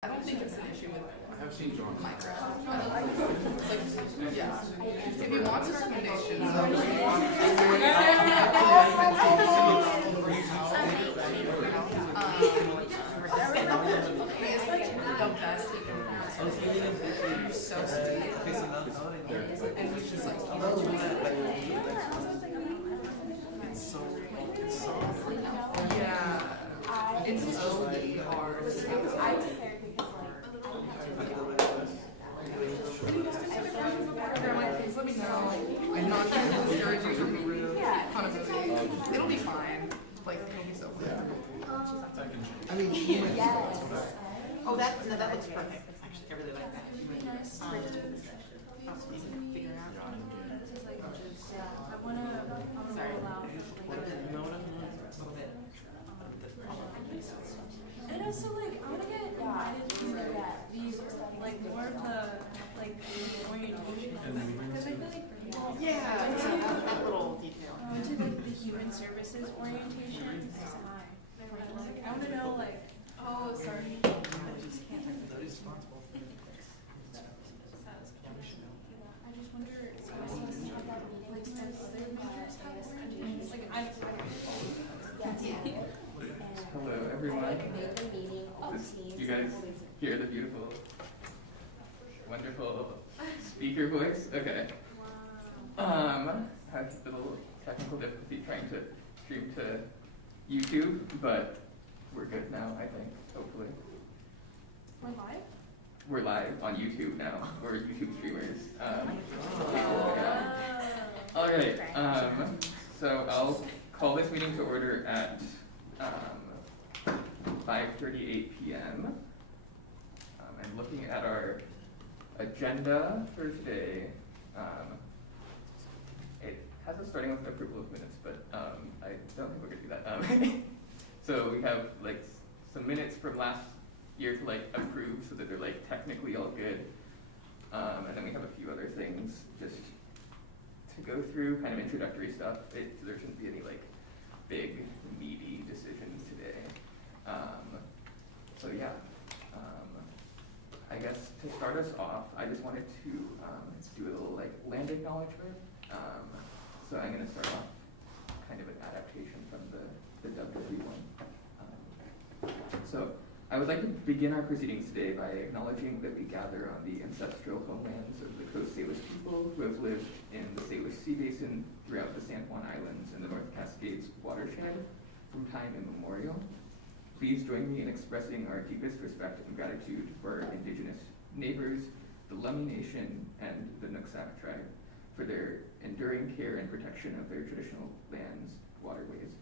I don't think it's an issue with I have seen John. micro. Like, yeah. If you want some recommendations, it's like the best he can do. He's so sweet. And he's just like, yeah. It's OD hard. Please let me know. I'm not sure if this jersey is kind of it'll be fine. Like, it'll be so fun. I mean, Oh, that looks perfect. Actually, I really like that. Figure out. Sorry. And also, like, I want to get invited to these, like, more of the orientation. Because I feel like people Yeah, that little detail. went to, like, the human services orientation. Like, I want to know, like, oh, sorry. I just can't. I just wonder, like, since other projects have orientations, like, Hello, everyone. You guys hear the beautiful, wonderful speaker voice? Okay. Had a little technical difficulty trying to stream to YouTube, but we're good now, I think, hopefully. We're live? We're live on YouTube now. We're YouTube streamers. All right. So I'll call this meeting to order at 5:38 p.m. And looking at our agenda for today, it has us starting with approval of minutes, but I don't think we're gonna do that. So we have like some minutes from last year to like approve, so that they're like technically all good. And then we have a few other things just to go through, kind of introductory stuff. There shouldn't be any like big meaty decisions today. So yeah, I guess to start us off, I just wanted to do a little like land acknowledgement. So I'm going to start off kind of an adaptation from the WW one. So I would like to begin our proceedings today by acknowledging that we gather on the ancestral homelands of the Coast Salish people who have lived in the Salish Sea Basin throughout the San Juan Islands and the North Cascades watershed from time immemorial. Please join me in expressing our deepest respect and gratitude for our indigenous neighbors, the Lummi Nation and the Nooksack tribe, for their enduring care and protection of their traditional lands, waterways.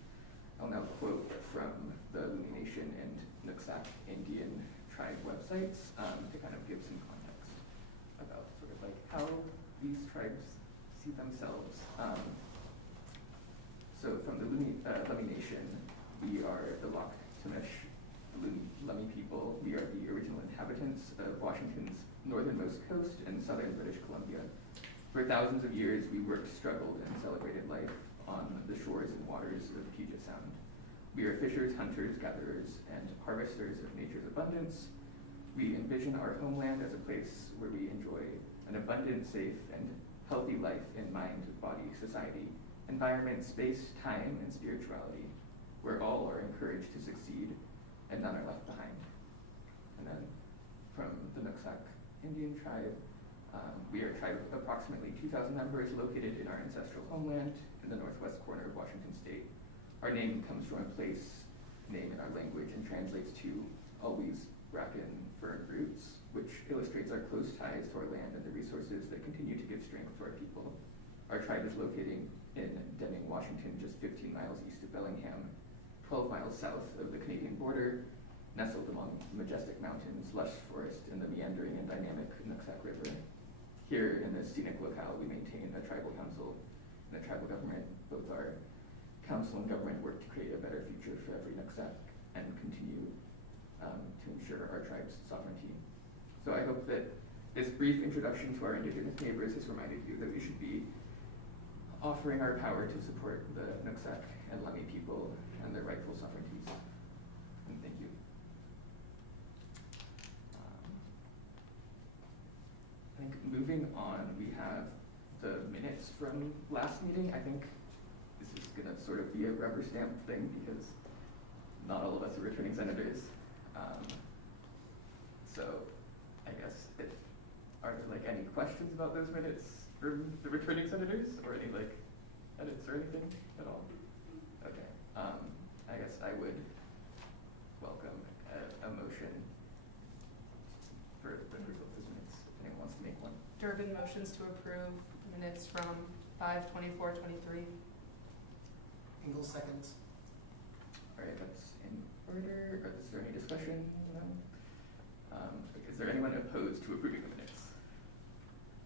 I'll now quote from the Lummi Nation and Nooksack Indian tribe websites to kind of give some context about sort of like how these tribes see themselves. So from the Lummi Nation, we are the Lac Tamish Lummi people. We are the original inhabitants of Washington's northernmost coast and southern British Columbia. For thousands of years, we worked, struggled, and celebrated life on the shores and waters of Puget Sound. We are fishers, hunters, gatherers, and harvesters of nature's abundance. We envision our homeland as a place where we enjoy an abundant, safe, and healthy life in mind, body, society, environment, space, time, and spirituality, where all are encouraged to succeed and none are left behind. And then from the Nooksack Indian tribe, we are a tribe of approximately 2,000 members located in our ancestral homeland in the northwest corner of Washington state. Our name comes from a place name in our language and translates to always bracken fern roots, which illustrates our close ties to our land and the resources that continue to give strength to our people. Our tribe is located in Deming, Washington, just 15 miles east of Bellingham, 12 miles south of the Canadian border, nestled among majestic mountains, lush forest, and the meandering and dynamic Nooksack River. Here in this scenic locale, we maintain a tribal council and a tribal government. Both our council and government work to create a better future for every Nooksack and continue to ensure our tribe's sovereignty. So I hope that this brief introduction to our indigenous neighbors has reminded you that we should be offering our power to support the Nooksack and Lummi people and their rightful sovereignties. And thank you. on, we have the minutes from last meeting. I think this is gonna sort of be a rubber stamp thing because not all of us are returning senators. So I guess are there like any questions about those minutes from the returning senators, or any like edits or anything at all? Okay. I guess I would welcome a motion for the approval of those minutes. If anyone wants to make one. Durbin motions to approve minutes from 5/24/23. Ingalls seconds. All right, that's in order. Is there any discussion? No? Is there anyone opposed to approving the minutes?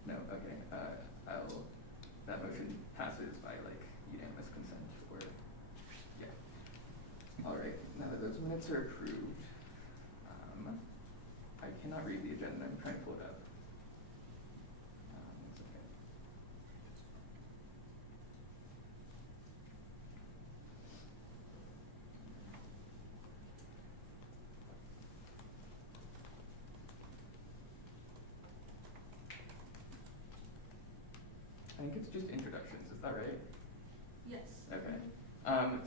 No? Okay. That motion passes by like unanimous consent, or, yeah. All right, now that those minutes are approved, I cannot read the agenda. I'm trying to pull it up. It's okay. I think it's just introductions, is that right? Yes. Okay.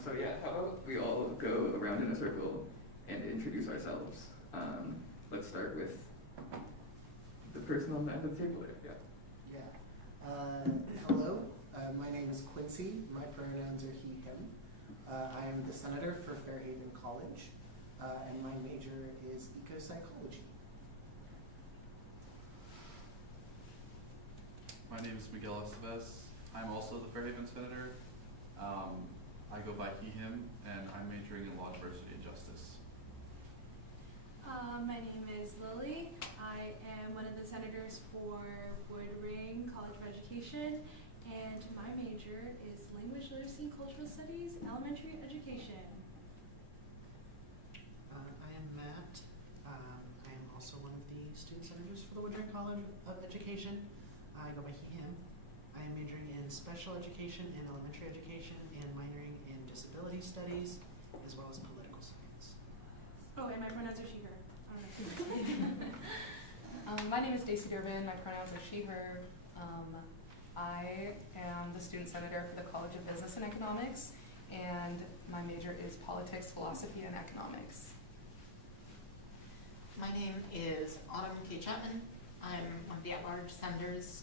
So yeah, how about we all go around in a circle and introduce ourselves. Let's start with the person on the end of the table there, yeah. Yeah. Hello, my name is Quincy. My pronouns are he, him. I am the senator for Fairhaven College, and my major is eco-psychology. My name is Miguel Estevez. I'm also the Fairhaven Senator. I go by he, him, and I'm majoring in law, diversity, and justice. My name is Lily. I am one of the senators for Woodring College of Education, and my major is Language Literacy and Cultural Studies, Elementary Education. I am Matt. I am also one of the student senators for the Woodring College of Education. I go by he, him. I am majoring in special education and elementary education and minoring in disability studies as well as political science. Oh, and my pronouns are she, her. My name is Daisy Durbin. My pronouns are she, her. I am the student senator for the College of Business and Economics, and my major is politics, philosophy, and economics. My name is Autumn K. Chapman. I'm one of the at-large senators,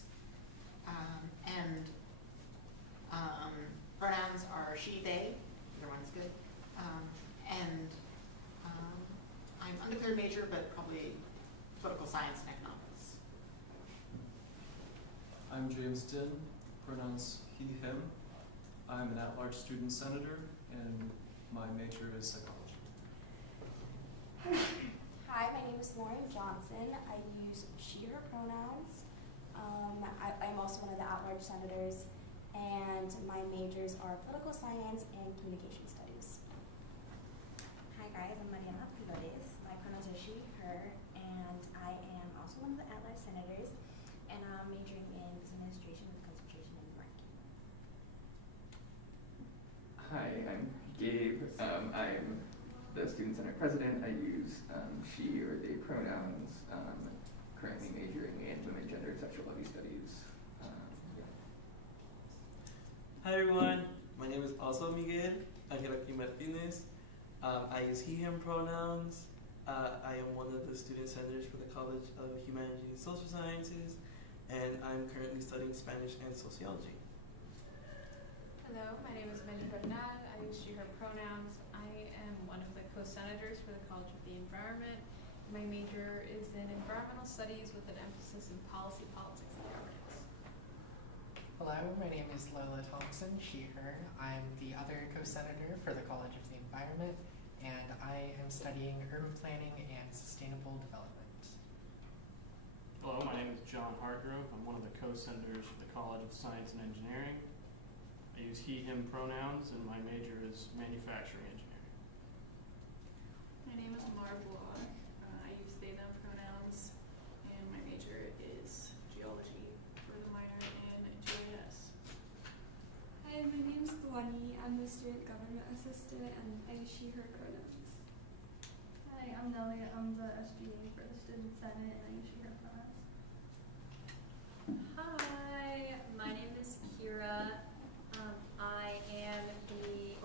and pronouns are she, they. Either one's good. I'm undeclared major, but probably political science and economics. I'm James Dinn, pronouns he, him. I'm an at-large student senator, and my major is psychology. Hi, my name is Lauren Johnson. I use she, her pronouns. I'm also one of the at-large senators, and my majors are political science and communication studies. Hi guys, I'm Mariana Flores. My pronouns are she, her, and I am also one of the at-large senators, and I'm majoring in business administration with concentration in marketing. Hi, I'm Gabe. I'm the student center president. I use she or they pronouns. Currently majoring in women, gender, and sexual studies. Yeah. Hi everyone, my name is also Miguel Angel Martinez. I use he, him pronouns. I am one of the student senators for the College of Humanities and Social Sciences, and I'm currently studying Spanish and sociology. Hello, my name is Mindy Bernal. I use she, her pronouns. I am one of the co-senators for the College of the Environment. My major is in environmental studies with an emphasis in policy, politics, and governance. Hello, my name is Lola Thompson, she, her. I'm the other co-senator for the College of the Environment, and I am studying urban planning and sustainable development. Hello, my name is John Hargrove. I'm one of the co-senators for the College of Science and Engineering. I use he, him pronouns, and my major is manufacturing engineering. My name is Laura Blois. I use they, them pronouns, and my major is geology for the minor in GIS. Hi, my name is Luani. I'm the student government assistant, and I use she, her pronouns. Hi, I'm Nellie. I'm the SGA for the student senate, and I use she, her pronouns. Hi, my name is Kira.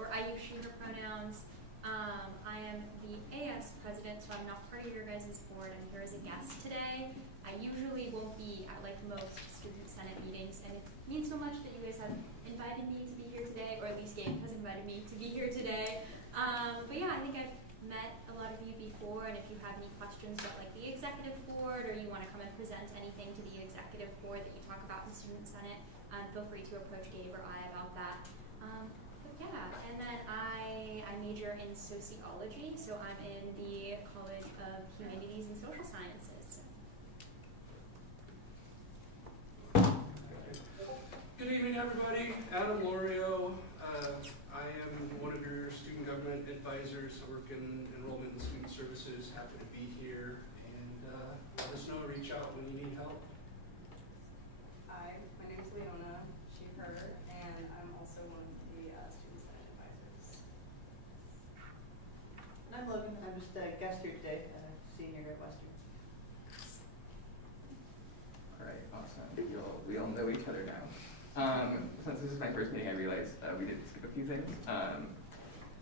I use she, her pronouns. I am the AS president, so I'm not part of your guys' board. I'm here as a guest today. I usually won't be at like most student senate meetings, and it means so much that you guys have invited me to be here today, or at least Gabe has invited me to be here today. But yeah, I think I've met a lot of you before, and if you have any questions about like the executive board, or you want to come and present anything to the executive board that you talk about in student senate, feel free to approach Gabe or I about that. But yeah, and then I major in sociology, so I'm in the College of Humanities and Social Sciences. Good evening, everybody. Adam Lorio. I am one of your student government advisors. I work in enrollment and student services. Happy to be here, and let us know. Reach out when you need help. Hi, my name is Leona, she, her, and I'm also one of the student senate advisors. And I'm Logan. I'm just a guest here today, a senior here at Western. Alright, awesome. We all know each other now. Since this is my first meeting, I realized we did skip a few things.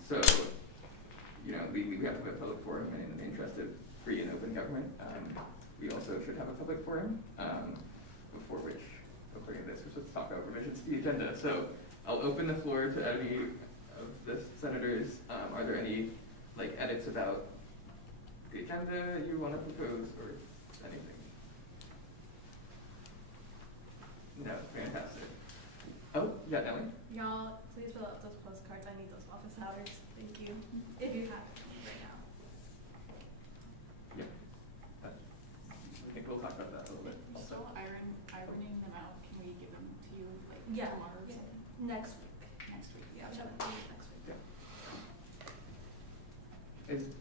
So, you know, we have to have a public forum, and in the interest of free and open government, we also should have a public forum, before which, according to this, we're supposed to talk about revisions to the agenda. So I'll open the floor to any of the senators. Are there any like edits about the agenda you want to propose or anything? No, fantastic. Oh, yeah, Ellie? Y'all, please fill out those postcards. I need those office hours. Thank you. If you have any right now. Yeah. I think we'll talk about that a little bit. We're still ironing them out. Can we give them to you like Yeah. tomorrow or Yeah. something? Next week. Next week, yeah. Whichever day next week. Yeah. Is,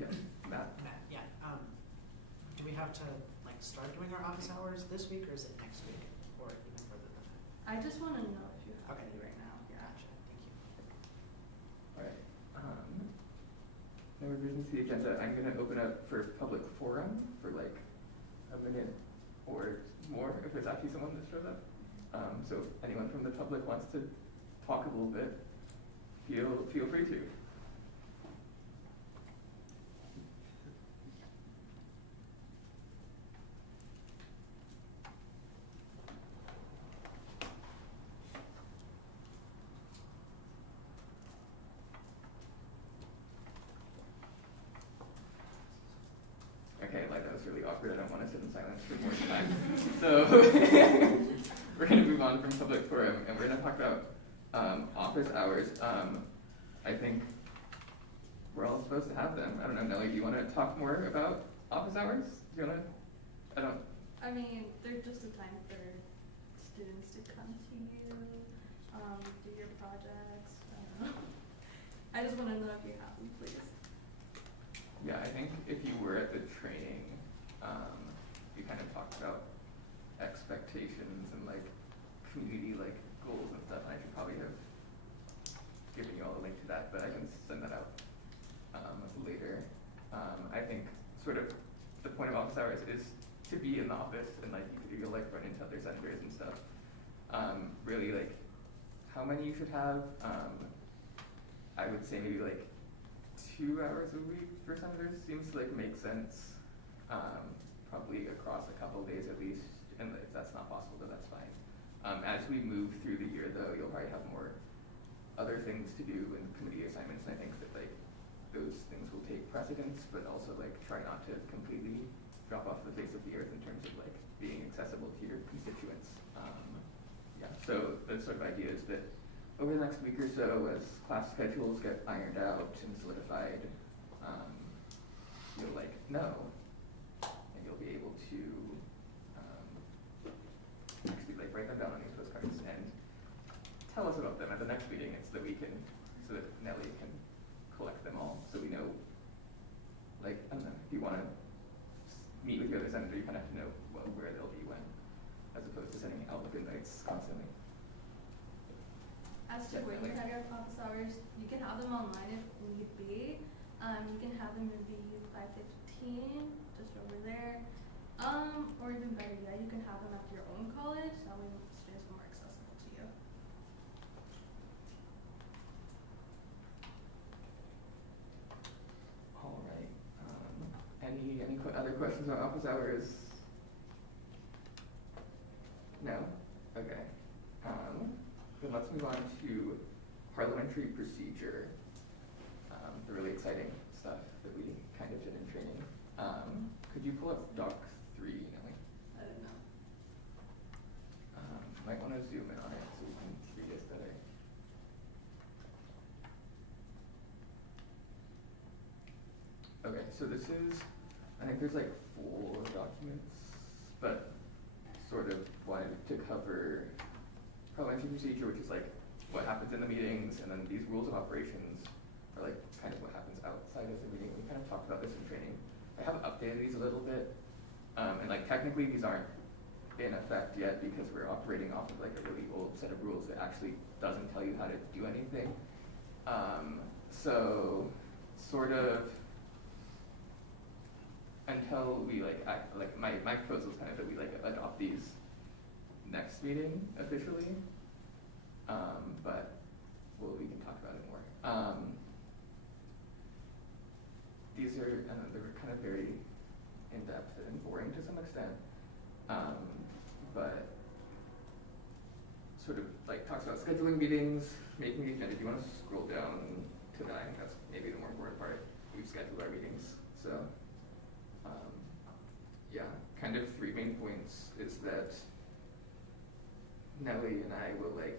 yeah, Matt? Matt, yeah. Do we have to like start doing our office hours this week, or is it next week, or even further than that? I just want to know if you have Okay. any right now. Yeah. Gotcha. Thank you. Alright, no revisions to the agenda. I'm gonna open up for public forum for like a minute or more if there's actually someone that shows up. So if anyone from the public wants to talk a little bit, feel free to. Okay, like that was really awkward. I don't want to sit in silence for more time. So we're going to move on from public forum, and we're going to talk about office hours. I think we're all supposed to have them. I don't know, Nelly, do you want to talk more about office hours? Do you want to? I mean, they're just a time for students to come to you, do your projects. I don't know. I just want to know if you have them, please. Yeah, I think if you were at the training, you kind of talked about expectations and like community like goals and stuff, and I should probably have given you all a link to that, but I can send that out later. I think sort of the point of office hours is to be in the office and like you'll like run into other senators and stuff. Really like how many you should have, I would say maybe like 2 hours a week for senators seems to like make sense, probably across a couple of days at least, and if that's not possible, then that's fine. As we move through the year though, you'll probably have more other things to do and committee assignments, and I think that like those things will take precedence, but also like try not to completely drop off the face of the earth in terms of like being accessible to your constituents. Yeah, so the sort of idea is that over the next week or so, as class schedules get ironed out and solidified, you'll like know, and you'll be able to actually like write them down on these postcards and tell us about them at the next meeting. It's so that Nellie can collect them all, so we know. Like, I don't know, if you want to meet with the other senator, you kind of have to know where they'll be when, as opposed to sending Outlook invites constantly. As to where you have your office hours, you can have them online if need be. You can have them in the 515, just over there. Or even better yet, you can have them at your own college, that way students are more accessible to you. All right. Any other questions on office hours? No? Okay. Then let's move on to parliamentary procedure. The really exciting stuff that we kind of did in training. Could you pull up Doc 3, Nelly? I don't know. Might want to zoom in on it so we can read this better. Okay, so this is, I think there's like 4 documents, but sort of wanted to cover parliamentary procedure, which is like what happens in the meetings, and then these rules of operations are like kind of what happens outside of the meeting. We kind of talked about this in training. I have updated these a little bit, and like technically these aren't in effect yet because we're operating off of like a really old set of rules that actually doesn't tell you how to do anything. So sort of until we like my proposal is kind of that we like adopt these next meeting officially, but we can talk about it more. These are they're kind of very in-depth and boring to some extent, but sort of like talks about scheduling meetings, making the agenda. Do you want to scroll down to that? I think that's maybe the more important part. We've scheduled our meetings, so yeah, kind of 3 main points is that Nelly and I will like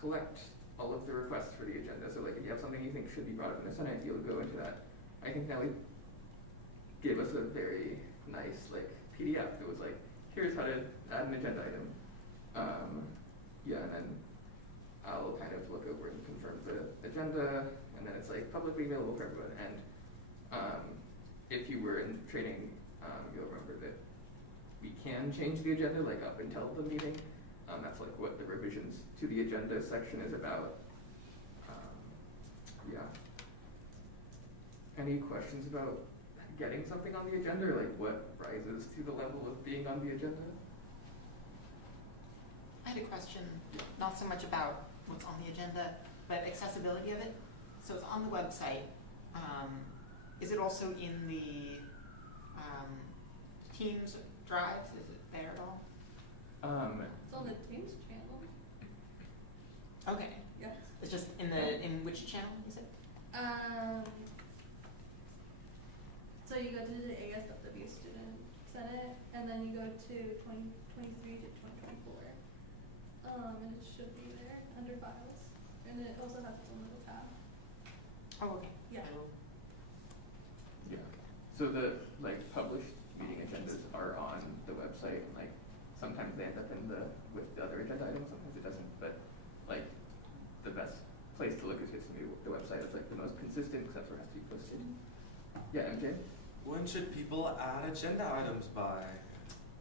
collect all of the requests for the agenda. So like if you have something you think should be brought up in the Senate, you'll go into that. I think Nelly gave us a very nice like PDF that was like, here's how to add an agenda item. Yeah, and then I'll kind of look over and confirm the agenda, and then it's like publicly available for everyone. And if you were in training, you'll remember that we can change the agenda like up until the meeting. That's like what the revisions to the agenda section is about. Yeah. Any questions about getting something on the agenda, or like what rises to the level of being on the agenda? I had a question, not so much about what's on the agenda, but accessibility of it. So it's on the website. Is it also in the Teams drives? Is it there at all? It's on the Teams channel. Okay. Yes. It's just in which channel is it? So you go to the ASW Student Senate, and then you go to 2023 to 2024. And it should be there under files. And it also has its own little tab. Oh, okay. Yeah. Yeah. So the like published meeting agendas are on the website, and like sometimes they end up with the other agenda items, sometimes it doesn't. But like the best place to look is just the website. It's like the most consistent, except for it has to be posted. Yeah, MJ? When should people add agenda items by?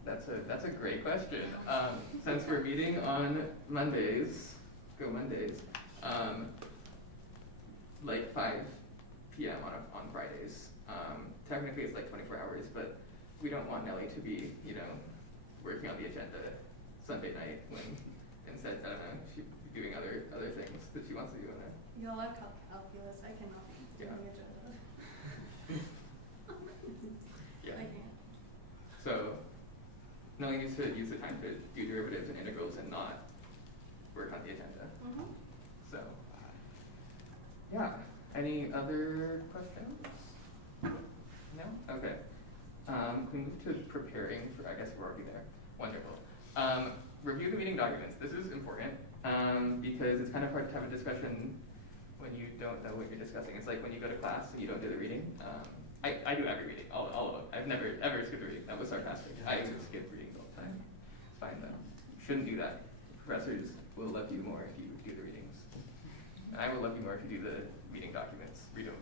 That's a great question. Since we're meeting on Mondays, go Mondays, like 5 p.m. on Fridays. Technically it's like 24 hours, but we don't want Nelly to be, working on the agenda Sunday night when instead, I don't know, she's doing other things that she wants to do in there. Y'all like calculus, I cannot be doing agenda. Yeah. I can't. So Nelly needs to use the time to do derivatives and integrals and not work on the agenda. Mm-hmm. So, yeah. Any other questions? No? Okay. Can we move to preparing for, I guess we're already there. Wonderful. Review the meeting documents. This is important because it's kind of hard to have a discussion when you don't know what you're discussing. It's like when you go to class and you don't do the reading. I do every reading, all of them. I've never ever skipped a reading. That was sarcastic. I skip readings all the time. It's fine though. You shouldn't do that. Professors will love you more if you do the readings. And I will love you more if you do the reading documents. Read them.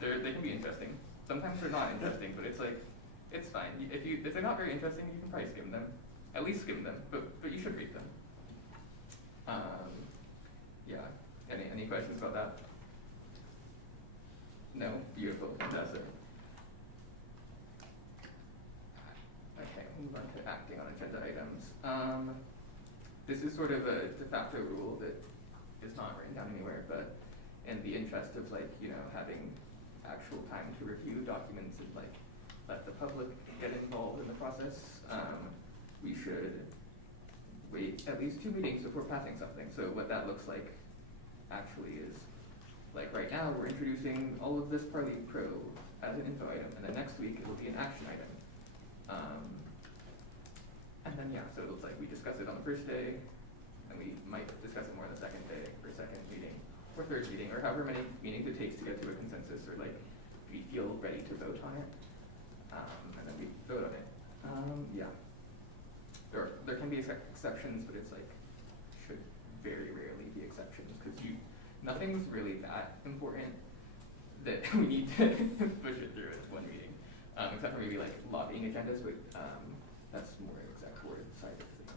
They can be interesting. Sometimes they're not interesting, but it's like, it's fine. If they're not very interesting, you can probably skim them. At least skim them, but you should read them. Yeah. Any questions about that? No? Beautiful. Fantastic. agenda items. This is sort of a de facto rule that is not written down anywhere, but in the interest of like, you know, having actual time to review documents and like let the public get involved in the process, we should wait at least 2 meetings before passing something. So what that looks like actually is, like right now, we're introducing all of this Parley Pro as an info item, and then next week it will be an action item. And then yeah, so it looks like we discuss it on the first day, and we might discuss it more on the second day, or second meeting, or third meeting, or however many meetings it takes to get to a consensus, or like we feel ready to vote on it, and then we vote on it. Yeah. There can be exceptions, but it's like, should very rarely be exceptions, because nothing's really that important that we need to push it through as one meeting, except for maybe like lobbying agendas, but that's more exec board side of things.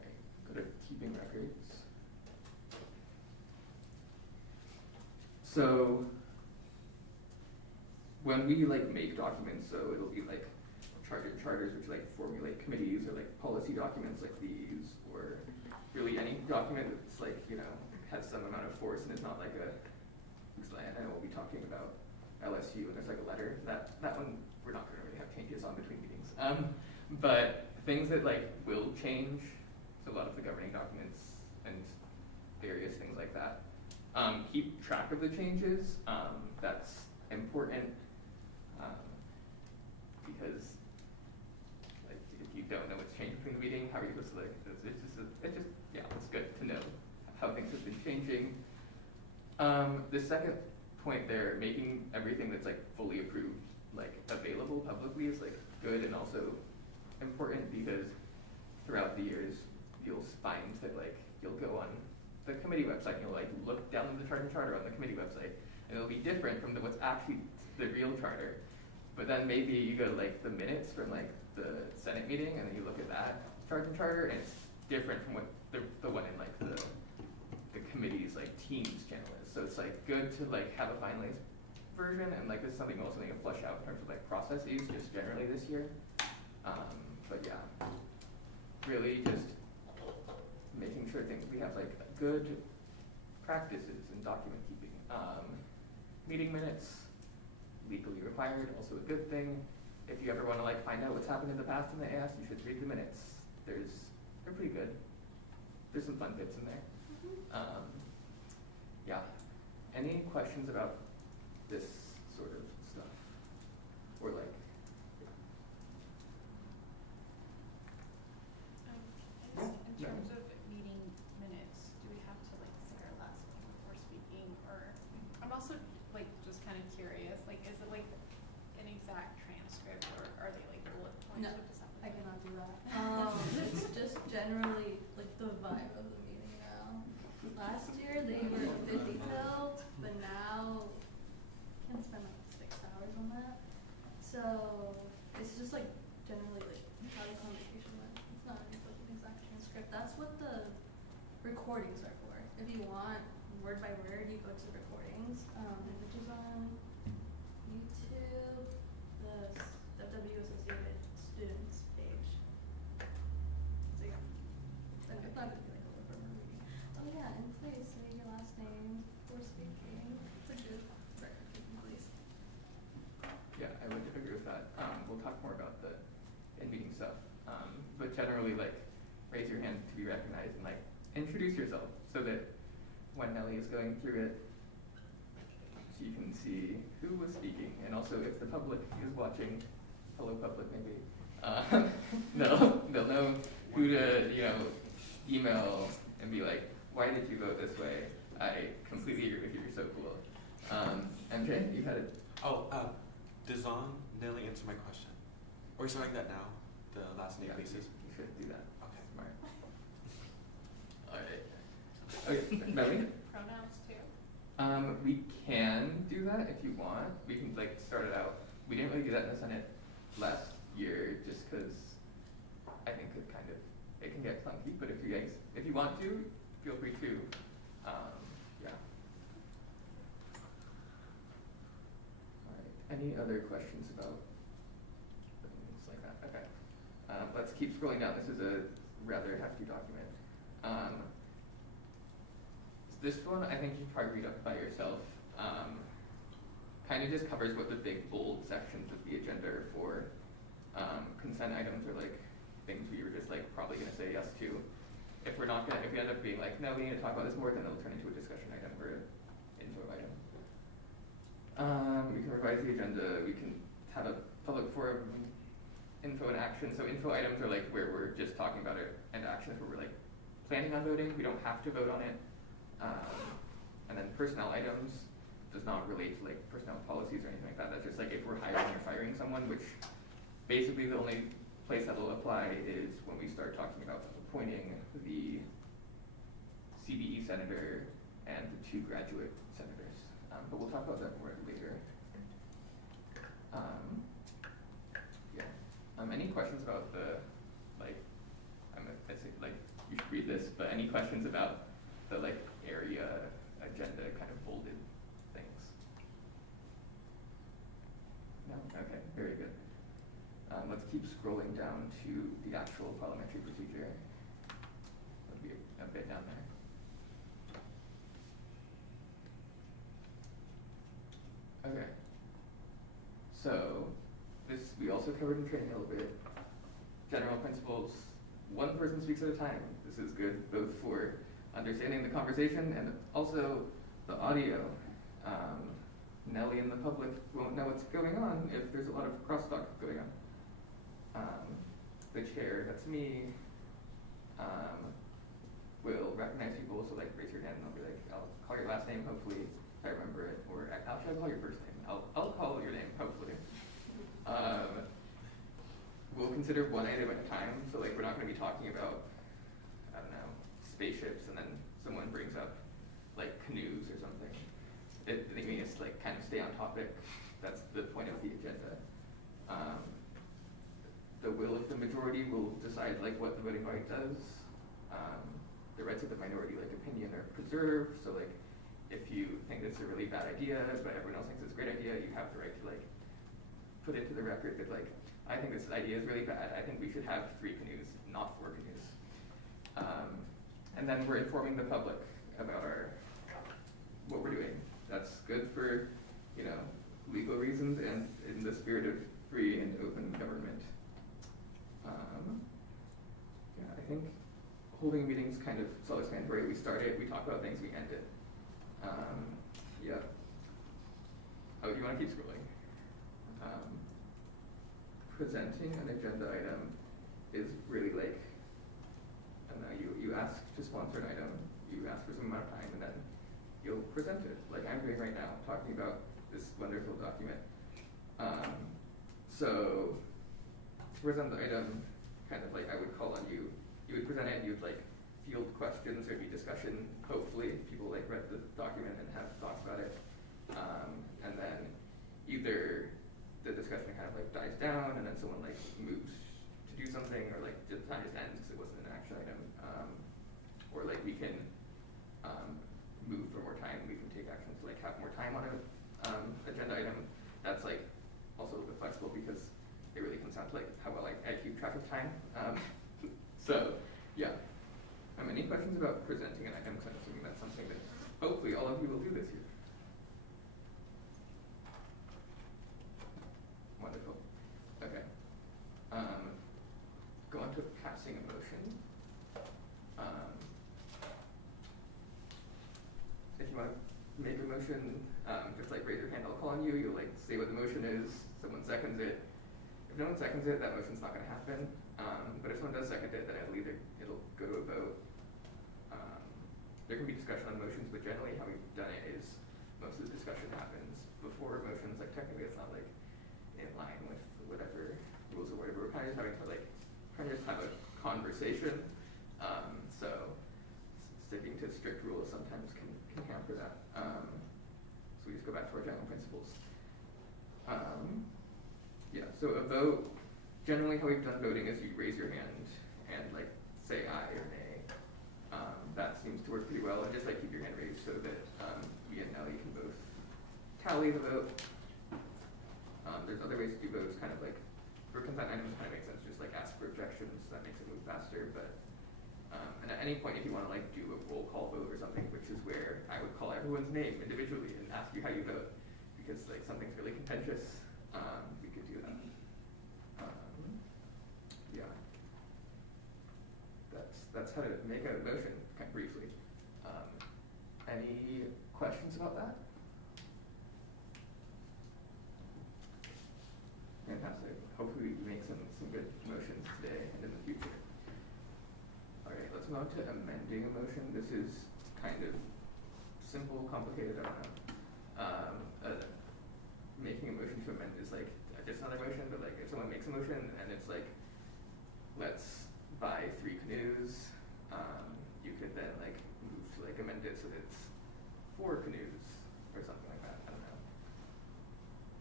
Right, go to keeping records. So when we like make documents, so it'll be like charters which like formulate committees, or like policy documents like these, or really any document that's like, you know, has some amount of force and is not like a, I know we'll be talking about LSU and there's like a letter, that one we're not gonna really have changes on between meetings. But things that like will change, so a lot of the governing documents and various things like that, keep track of the changes. That's important, because like if you don't know what's changed between the meeting, how are you supposed to like, yeah, it's good to know how things have been changing. The second point there, making everything that's like fully approved, like available publicly, is like good and also important, because throughout the years you'll find that like you'll go on the committee website and you'll like look down the charter on the committee website, and it'll be different from what's actually the real charter. But then maybe you go to like the minutes from like the Senate meeting, and then you look at that charter, and it's different from what the one in like the committee's like Teams channel is. So it's like good to like have a finalized version, and like this is something we also need to flush out in terms of like processes just generally this year. But yeah, really just making sure we have like good practices in document keeping. Meeting minutes, legally required, also a good thing. If you ever want to like find out what's happened in the past in the AS, you should read the minutes. They're pretty good. There's some fun bits in there. Yeah. Any questions about this sort of stuff? Or like, In terms of meeting minutes, do we have to like say our last name before speaking, or I'm also like just kind of curious, like is it like an exact transcript, or are they like bullet points? No, or does that I cannot do that. It's just generally like the vibe of the meeting now. Last year they were 50 till, but now you can spend like 6 hours on that. So it's just like generally like how the conversation went. It's not like an exact transcript. That's what the recordings are for. If you want word by word, you go to recordings, which is on YouTube, the W Associated Students page. So yeah, and it's not gonna be like a little reading. Oh yeah, and please say your last name before speaking. It's a good record keeping, please. yeah, I would agree with that. We'll talk more about the in-meeting stuff. But generally, like, raise your hand to be recognized and like introduce yourself, so that when Nellie is going through it, she can see who was speaking, and also if the public is watching, hello public maybe, they'll know who to, you know, email and be like, why did you vote this way? I completely agree with you, you're so cool. MJ, you had it. Does Nelly answer my question? Or are you starting that now? The last name basis? You should do that. Okay. Smart. Alright. Okay, Melanie? Pronouns too? We can do that if you want. We can like start it out. We didn't really do that in the Senate last year, just because I think it can get clunky. But if you want to, feel free to. Yeah. All right. Any other questions about things like that? Okay. Let's keep scrolling down. This is a rather hefty document. This one I think you should probably read up by yourself. Kind of just covers what the big bold sections of the agenda are for. Consent items are like things we were just like probably gonna say yes to. If we end up being like, no, we need to talk about this more, then it'll turn into a discussion item or an info item. We can revise the agenda. We can have a public forum, info and action. So info items are like where we're just talking about it, and actions where we're like planning on voting. We don't have to vote on it. And then personnel items does not relate to like personnel policies or anything like that. That's just like if we're hiring or firing someone, which basically the only place that will apply is when we start talking about appointing the CBE senator and the 2 graduate senators. But we'll talk about that more later. Any questions about the, like, I say, like, you should read this, but any questions about the, like, area agenda kind of bolded things? No? Okay, very good. Let's keep scrolling down to the actual parliamentary procedure. That'll be a bit down there. Okay. So, this we also covered in training a little bit. General principles, one person speaks at a time. This is good both for understanding the conversation and also the audio. Nellie and the public won't know what's going on if there's a lot of crosstalk going on. The chair, that's me, will recognize people, so like raise your hand and I'll be like, I'll call your last name, hopefully I remember it, or actually I'll call your first name. I'll call your name, hopefully. We'll consider one item at a time, so like we're not gonna be talking about, I don't know, spaceships and then someone brings up like canoes or something. I think we just like kind of stay on topic. That's the point of the agenda. The will of the majority will decide like what the voting body does. The rights of the minority like opinion are preserved. So like if you think it's a really bad idea, but everyone else thinks it's a great idea, you have the right to like put into the record that like, I think this idea is really bad. I think we should have 3 canoes, not 4 canoes. And then we're informing the public about what we're doing. That's good for, you know, legal reasons and in the spirit of free and open government. Yeah, I think holding meetings kind of self-explanatory. We start it, we talk about things, we end it. Yeah. Oh, do you want to keep scrolling? Presenting an agenda item is really like, I don't know, you ask to sponsor an item, you ask for some amount of time, and then you'll present it, like I'm doing right now, talking about this wonderful document. So, to present the item, kind of like I would call on you, you would present it, you'd like field questions, there'd be discussion, hopefully, people like read the document and have thoughts about it. And then either the discussion kind of like dies down and then someone like moves to do something, or like the time just ends because it wasn't an action item. Or like we can move for more time, we can take action to like have more time on an agenda item. That's like also a bit flexible because it really comes down to like how well I keep track of time. So yeah. Any questions about presenting an item? Because I'm assuming that's something that hopefully all of you will do this year. Wonderful. Okay. Go on to passing a motion. If you want to make a motion, just like raise your hand, I'll call on you. You'll like say what the motion is. Someone seconds it. If no one seconds it, that motion's not going to happen. But if someone does second it, then it'll go to a vote. There can be discussion on motions, but generally how we've done it is most of the discussion happens before motions. Like technically, it's not like in line with whatever rules or whatever. We're kind of just having to like trying to just have a conversation. So sticking to strict rules sometimes can hamper that. So we just go back to our general principles. Yeah. So a vote. Generally, how we've done voting is you raise your hand and like say aye or nay. That seems to work pretty well, and just like keep your hand raised so that me and Nellie can both tally the vote. There's other ways to do votes, kind of like for consent items, kind of makes sense. Just like ask for after, but, and at any point, if you wanna like do a roll call vote or something, which is where I would call everyone's name individually and ask you how you vote, because like something's really contentious, we could do that. Yeah. That's how to make a motion, kind of briefly. Any questions about that? Fantastic. Hopefully we make some good motions today and in the future. All right, let's move on to amending a motion. This is kind of simple, complicated, I don't know. Making a motion to amend is like just another motion, but like if someone makes a motion and it's like, let's buy 3 canoes, you could then like move to like amend it so that it's 4 canoes or something like that. I don't know.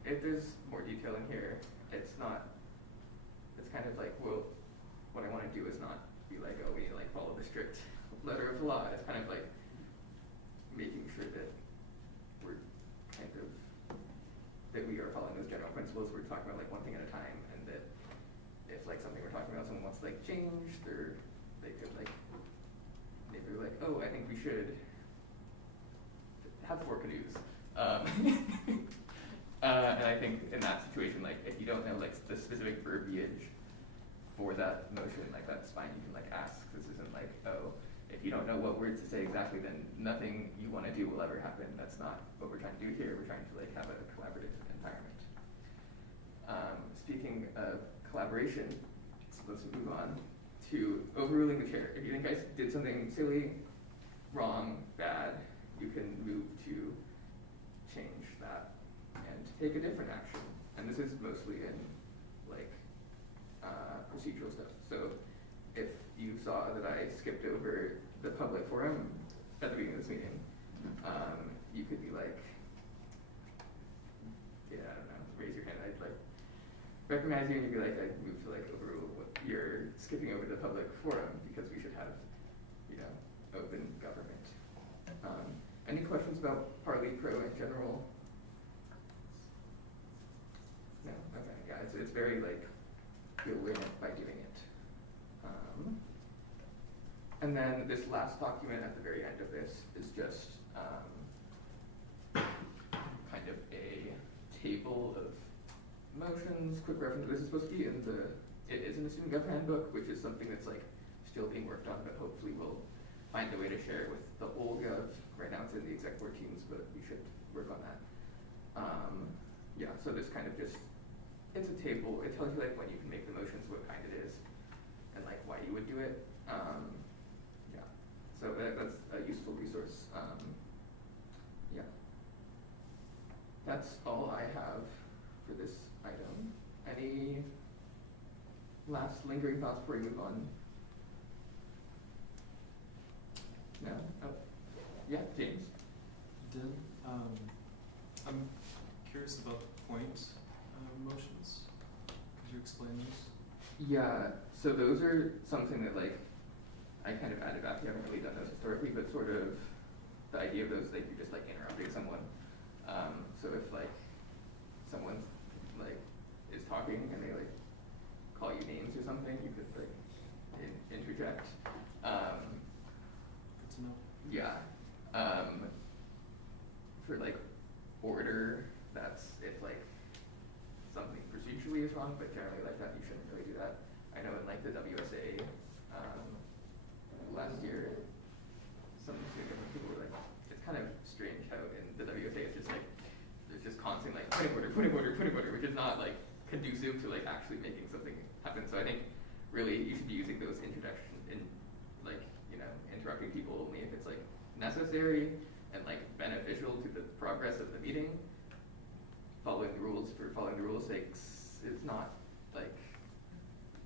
If there's more detail in here, it's kind of like, well, what I want to do is not be like, oh, we need to like follow the strict letter of the law. It's kind of like making sure that we're kind of, that we are following those general principles. We're talking about like one thing at a time, and that if like something we're talking about someone wants to like change, they could like, maybe they're like, oh, I think we should have 4 canoes. And I think in that situation, like if you don't know like the specific verbiage for that motion, like that's fine. You can like ask. This isn't like, oh, if you don't know what words to say exactly, then nothing you want to do will ever happen. That's not what we're trying to do here. We're trying to like have a collaborative environment. Speaking of collaboration, so let's move on to overruling the chair. If you think I did something silly, wrong, bad, you can move to change that and take a different action. And this is mostly in like procedural stuff. So if you saw that I skipped over the public forum at the beginning of this meeting, you could be like, yeah, I don't know, raise your hand. I'd like recognize you and you'd be like, I'd move to like overrule what you're skipping over the public forum because we should have, you know, open government. Any questions about Parley Pro in general? No? Okay, yeah, it's very like, you'll learn it by doing it. And then this last document at the very end of this is just kind of a table of motions, quick reference. This is supposed to be in it is in the Student Government Handbook, which is something that's like still being worked on, but hopefully we'll find a way to share it with the whole Gov. Right now it's in the exec board teams, but we should work on that. Yeah, so this kind of just, it's a table. It tells you like when you can make the motions, what kind it is, and like why you would do it. Yeah, so that's a useful resource. Yeah, that's all I have for this item. Any last lingering thoughts before we move on? No? Oh. Yeah, James. Did, I'm curious about point motions. Could you explain those? Yeah, so those are something that like I kind of added back. You haven't really done those historically, but sort of the idea of those, like you're just like interrupting someone. So if like someone like is talking and they like call you names or something, you could like interject. Good to know. Yeah. For like order, that's if like something procedurally is wrong, but generally like that you shouldn't really do that. I know in like the WSA last year, some different people were like, it's kind of strange how in the WSA it's just like there's just constant like point of order, which is not like conducive to like actually making something happen. So I think really you should be using those introductions in like, you know, interrupting people only if it's like necessary and like beneficial to the progress of the meeting. Following the rules for following the rules' sakes is not like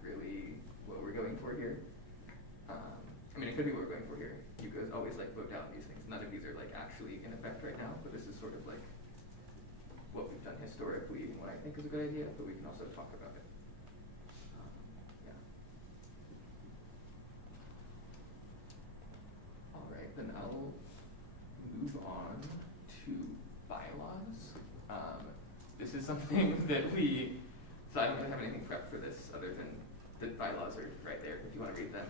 really what we're going for here. I mean, it could be what we're going for here. You guys always like vote down these things. None of these are like actually in effect right now, but this is sort of like what we've done historically and what I think is a good idea, but we can also talk about it. Yeah. All right, then I'll move on to bylaws. This is something that so I don't really have anything prepped for this other than the bylaws are right there if you want to read them.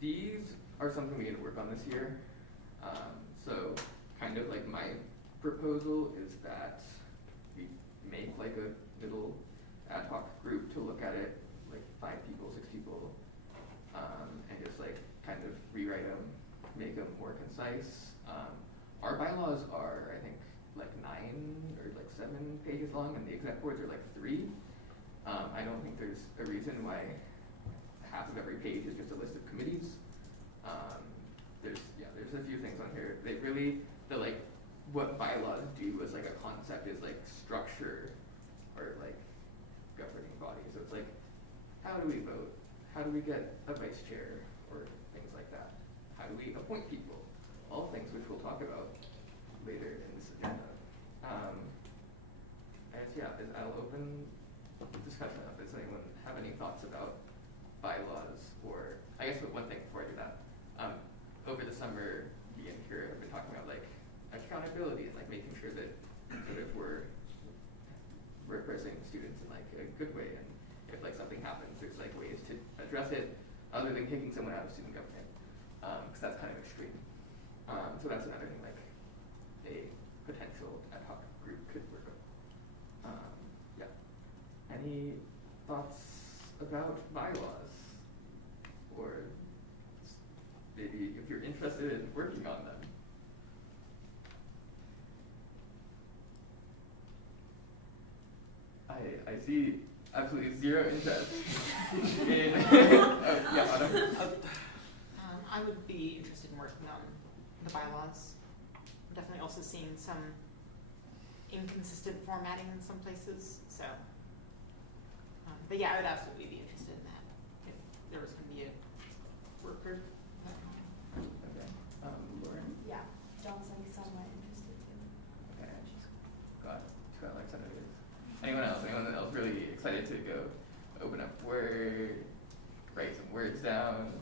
These are something we need to work on this year. So kind of like my proposal is that we make like a little ad hoc group to look at it, like 5 people, 6 people, and just like kind of rewrite them, make them more concise. Our bylaws are, I think, like 9 or like 7 pages long, and the exec boards are like 3. I don't think there's a reason why half of every page is just a list of committees. There's a few things on here. They really, what bylaws do as like a concept is like structure or like governing body. So it's like, how do we vote? How do we get a vice chair or things like that? How do we appoint people? All things which we'll talk about later in this agenda. I'll open discussion up. Does anyone have any thoughts about bylaws? Or I guess one thing before I do that, over the summer, me and Kira have been talking about like accountability and like making sure that sort of we're representing students in like a good way, and if like something happens, there's like ways to address it other than kicking someone out of student government, because that's kind of extreme. So that's another thing like a potential ad hoc group could work on. Any thoughts about bylaws? Or maybe if you're interested in working on them? I see absolutely zero interest in, Autumn. I would be interested in working on the bylaws. I'm definitely also seeing some inconsistent formatting in some places, so. But yeah, I would absolutely be interested in that if there was going to be a work group. Okay. Lauren? Yeah, Johnson's somewhat interested too. Okay. Got like senators. Anyone else? Anyone else really excited to go open up Word, write some words down?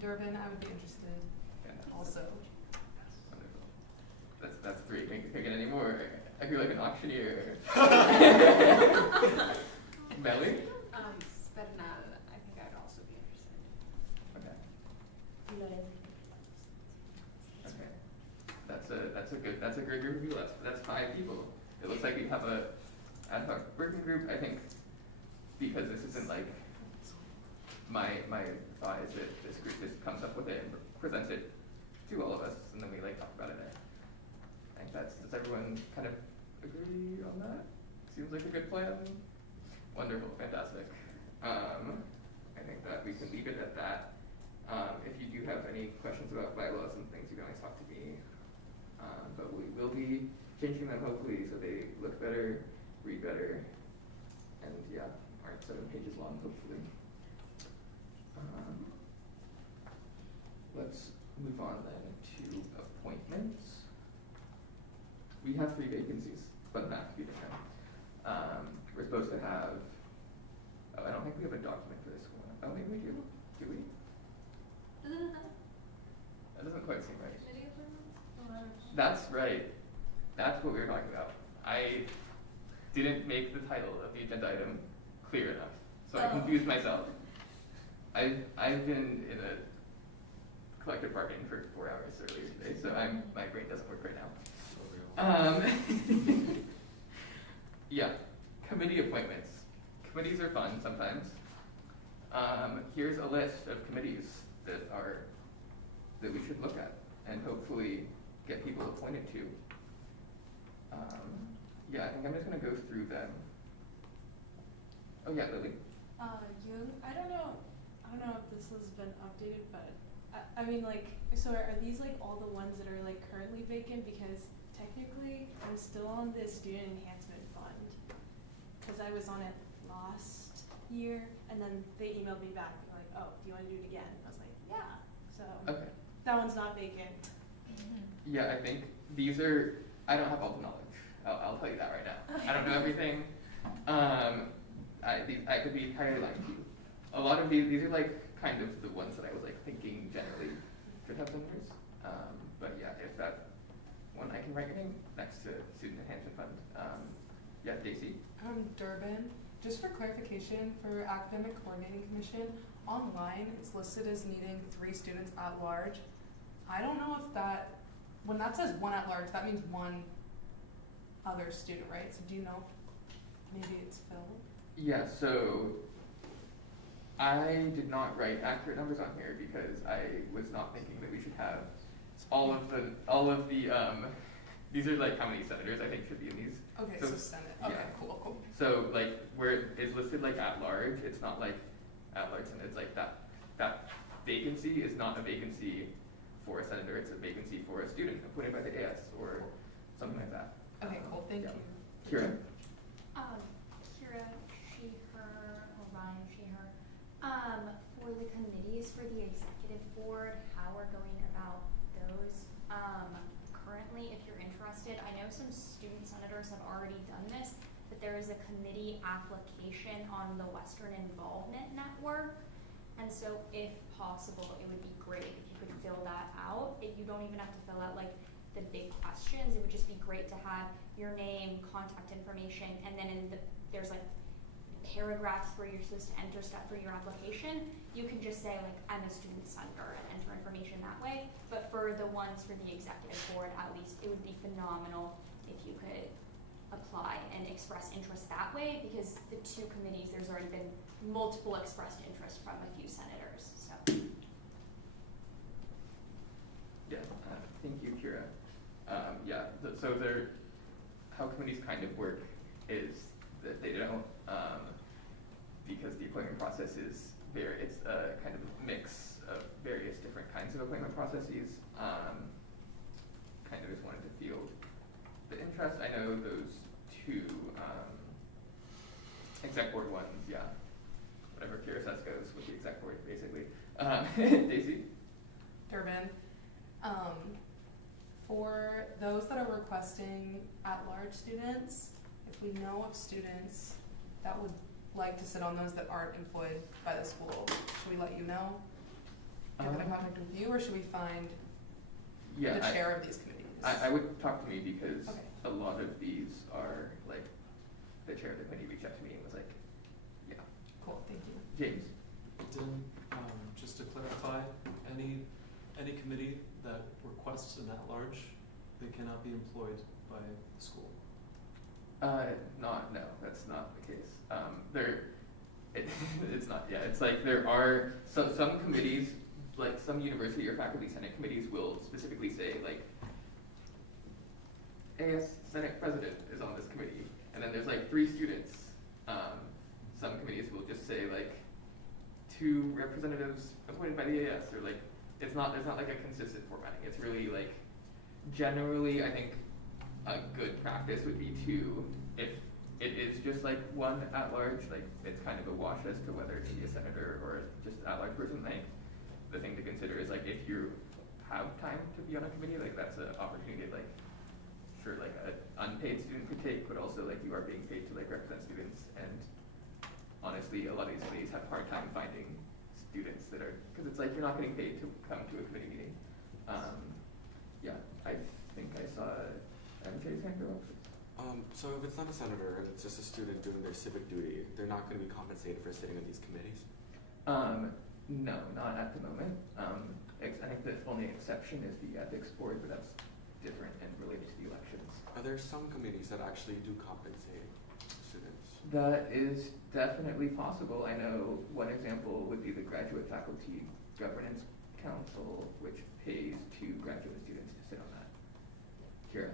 Durbin, I would be interested also. Wonderful. That's 3. Can I get any more? I feel like an auctioneer. Melly? Bernal, I think I'd also be interested. Okay. Flores. Okay. That's a great group of people. That's 5 people. It looks like we have a ad hoc working group. I think because this isn't like my thought is that this group just comes up with it and presents it to all of us, and then we like talk about it there. I think does everyone kind of agree on that? Seems like a good plan. Wonderful, fantastic. I think that we can leave it at that. If you do have any questions about bylaws and things, you can always talk to me. But we will be changing them hopefully so they look better, read better, and aren't 7 pages long hopefully. Let's move on then to appointments. We have 3 vacancies, but not to be determined. We're supposed to have, I don't think we have a document for this one. Oh, maybe we do? Do we? That doesn't quite seem right. That's right. That's what we were talking about. I didn't make the title of the agenda item clear enough, so I confused myself. I've been in a collective bargaining for 4 hours earlier today, so my brain doesn't work right now. Committee appointments. Committees are fun sometimes. Here's a list of committees that we should look at and hopefully get people appointed to. I think I'm just gonna go through them. Oh yeah, Lily. I don't know if this has been updated, but I mean, like, so are these like all the ones that are like currently vacant? Because technically I'm still on the student enhancement fund because I was on it last year, and then they emailed me back and like, oh, do you want to do it again? I was like, yeah. So Okay. that one's not vacant. Yeah, I think these are, I don't have all the knowledge. I'll tell you that right now. I don't know everything. I could be entirely lying to you. A lot of these are like kind of the ones that I was like thinking generally should have been yours. But yeah, if that one, I can write your name next to Student Enhancement Fund. Daisy. Durbin, just for clarification, for Academic Coordinating Commission, online it's listed as needing 3 students at large. I don't know if that, when that says 1 at large, that means 1 other student, right? So do you know if maybe it's filled? Yeah, so I did not write accurate numbers on here because I was not thinking that we should have all of the these are like how many senators I think should be in these. Okay, so Senate. Okay, yeah. cool. So like where it's listed like at large, it's not like at large, and it's like that vacancy is not a vacancy for a senator, it's a vacancy for a student appointed by the AS or something like that. Okay, cool. Thank you. Kira? Kira, she, her, Orion, she, her. For the committees for the executive board, how we're going about those. Currently, if you're interested, I know some student senators have already done this, but there is a committee application on the Western Involvement Network. And so if possible, it would be great if you could fill that out. If you don't even have to fill out like the big questions, it would just be great to have your name, contact information, and then there's like paragraphs where you're supposed to enter stuff for your application. You can just say like, I'm a student senator and enter information that way. But for the ones for the executive board, at least it would be phenomenal if you could apply and express interest that way, because the 2 committees, there's already been multiple expressed interest from a few senators, so. Yeah, thank you, Kira. So how committees kind of work is that they don't, because the appointment process is it's a kind of mix of various different kinds of appointment processes. Kind of just wanted to field the interest. I know those 2 exec board ones, yeah. Whatever Kira says goes with the exec board, basically. Daisy? Durbin. For those that are requesting at-large students, if we know of students that would like to sit on those that aren't employed by the school, should we let you know? Get in contact with you, or should we find the chair of these committees? I would talk to me because Okay. a lot of these are like, the chair of the committee reached out to me and was like, yeah. Cool, thank you. James? Then, just to clarify, any committee that requests an at-large, they cannot be employed by the school. No, that's not the case. It's not, yeah, it's like there are some committees, like some university or faculty senate committees will specifically say like, AS Senate President is on this committee, and then there's like 3 students. Some committees will just say like 2 representatives appointed by the AS, or like, there's not like a consistent formatting. It's really like, generally I think a good practice would be 2. If it is just like 1 at large, like it's kind of a wash as to whether to be a senator or just an at large person. Like the thing to consider is like, if you have time to be on a committee, like that's an opportunity like, sure, like an unpaid student could take, but also like you are being paid to like represent students. And honestly, a lot of these committees have a hard time finding students that are, because it's like you're not getting paid to come to a committee meeting. Yeah, I think I saw MJ's hand go up. So if it's not a senator and it's just a student doing their civic duty, they're not going to be compensated for sitting on these committees? No, not at the moment. I think the only exception is the ethics board, but that's different and related to the elections. Are there some committees that actually do compensate students? That is definitely possible. I know one example would be the Graduate Faculty Governance Council, which pays 2 graduate students to sit on that. Kira?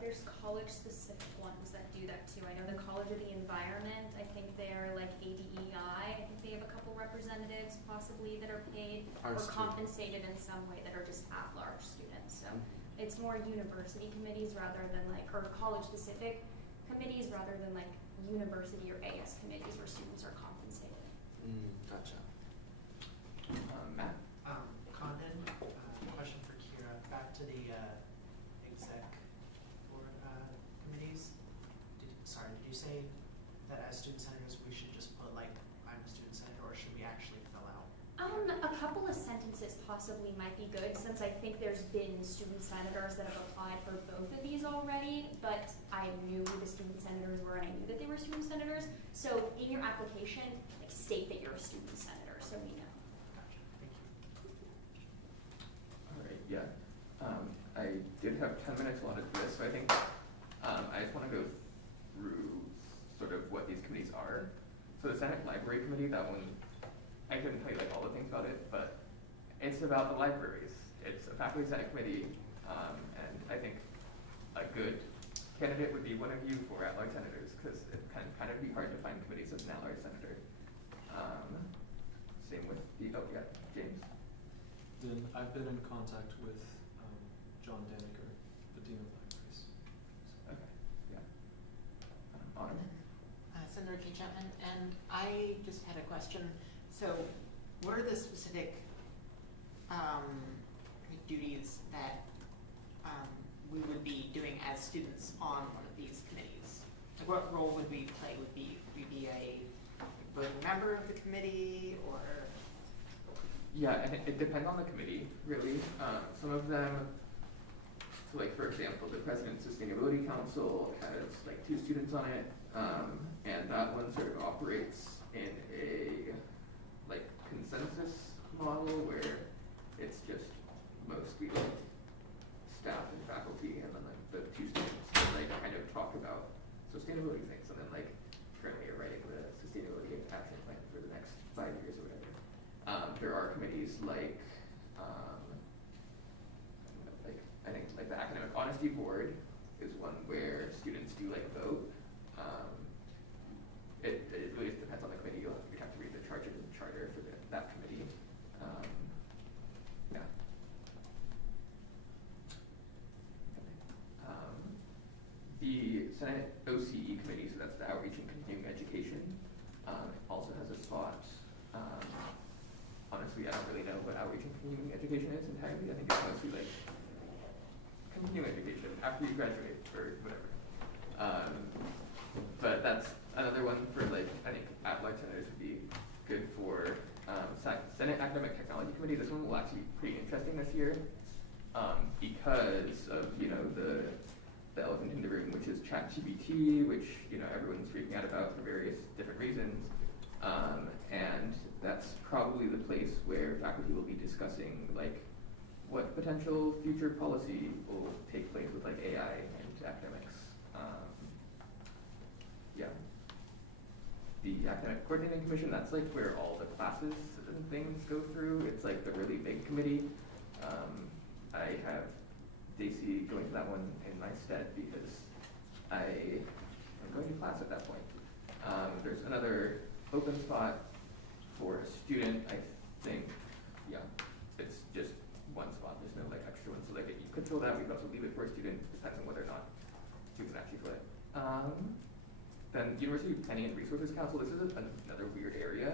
There's college-specific ones that do that too. I know the College of the Environment, I think they're like ADEI, I think they have a couple representatives possibly that are paid or compensated in some way that are just at-large students. So it's more university committees rather than like, or college-specific committees rather than like university or AS committees where students are compensated. Gotcha. Matt? Condon, question for Kira. Back to the exec board committees. Did you say that as student senators we should just put like, I'm a student senator, or should we actually fill out? A couple of sentences possibly might be good, since I think there's been student senators that have applied for both of these already, but I knew who the student senators were and I knew that they were student senators. So in your application, like state that you're a student senator, so we know. All right, yeah. I did have 10 minutes allotted for this, so I think I just want to go through sort of what these committees are. So the Senate Library Committee, that one, I couldn't tell you like all the things about it, but it's about the libraries. It's a faculty senate committee, and I think a good candidate would be one of you for at-large senators, because it can kind of be hard to find committees as an at-large senator. Same with the, oh yeah, James. Then I've been in contact with John Daniker, the Dean of Libraries. Okay, yeah. Autumn? Senator Kate Chapman, and I just had a question. So, what are the specific duties that we would be doing as students on one of these committees? Like, what role would we play? Would we be a voting member of the committee, or? Yeah, and it depends on the committee, really. Some of them, so like for example, the President's Sustainability Council has like 2 students on it, and that one sort of operates in a like consensus model where it's just mostly like staff and faculty, and then like the 2 students like kind of talk about sustainability things, and then like currently are writing the sustainability action plan for the next 5 years or whatever. There are committees like I think like the Academic Honesty Board is one where students do like vote. It really just depends on the committee. You have to read the charter for that committee. Yeah. The Senate OCE committee, so that's the Outreach and Continuing Education, also has a spot. Honestly, I don't really know what Outreach and Continuing Education is entirely. I think it's mostly like continuing education after you graduate or whatever. But that's another one for like, I think at-large senators would be good for. Senate Academic Technology Committee, this one will actually be pretty interesting this year because of, you know, the elephant in the room, which is ChatGPT, which, you know, everyone's freaking out about for various different reasons. And that's probably the place where faculty will be discussing like what potential future policy will take place with like AI and academics. Yeah. The Academic Coordinating Commission, that's like where all the classes and things go through. It's like the really big committee. I have Daisy going to that one in my stead because I am going to class at that point. There's another open spot for a student, I think. Yeah, it's just one spot. There's no like extra one. So like if you could fill that, we could also leave it for a student. Depends on whether or not you can actually fill it. Then University Planning and Resources Council, this is another weird area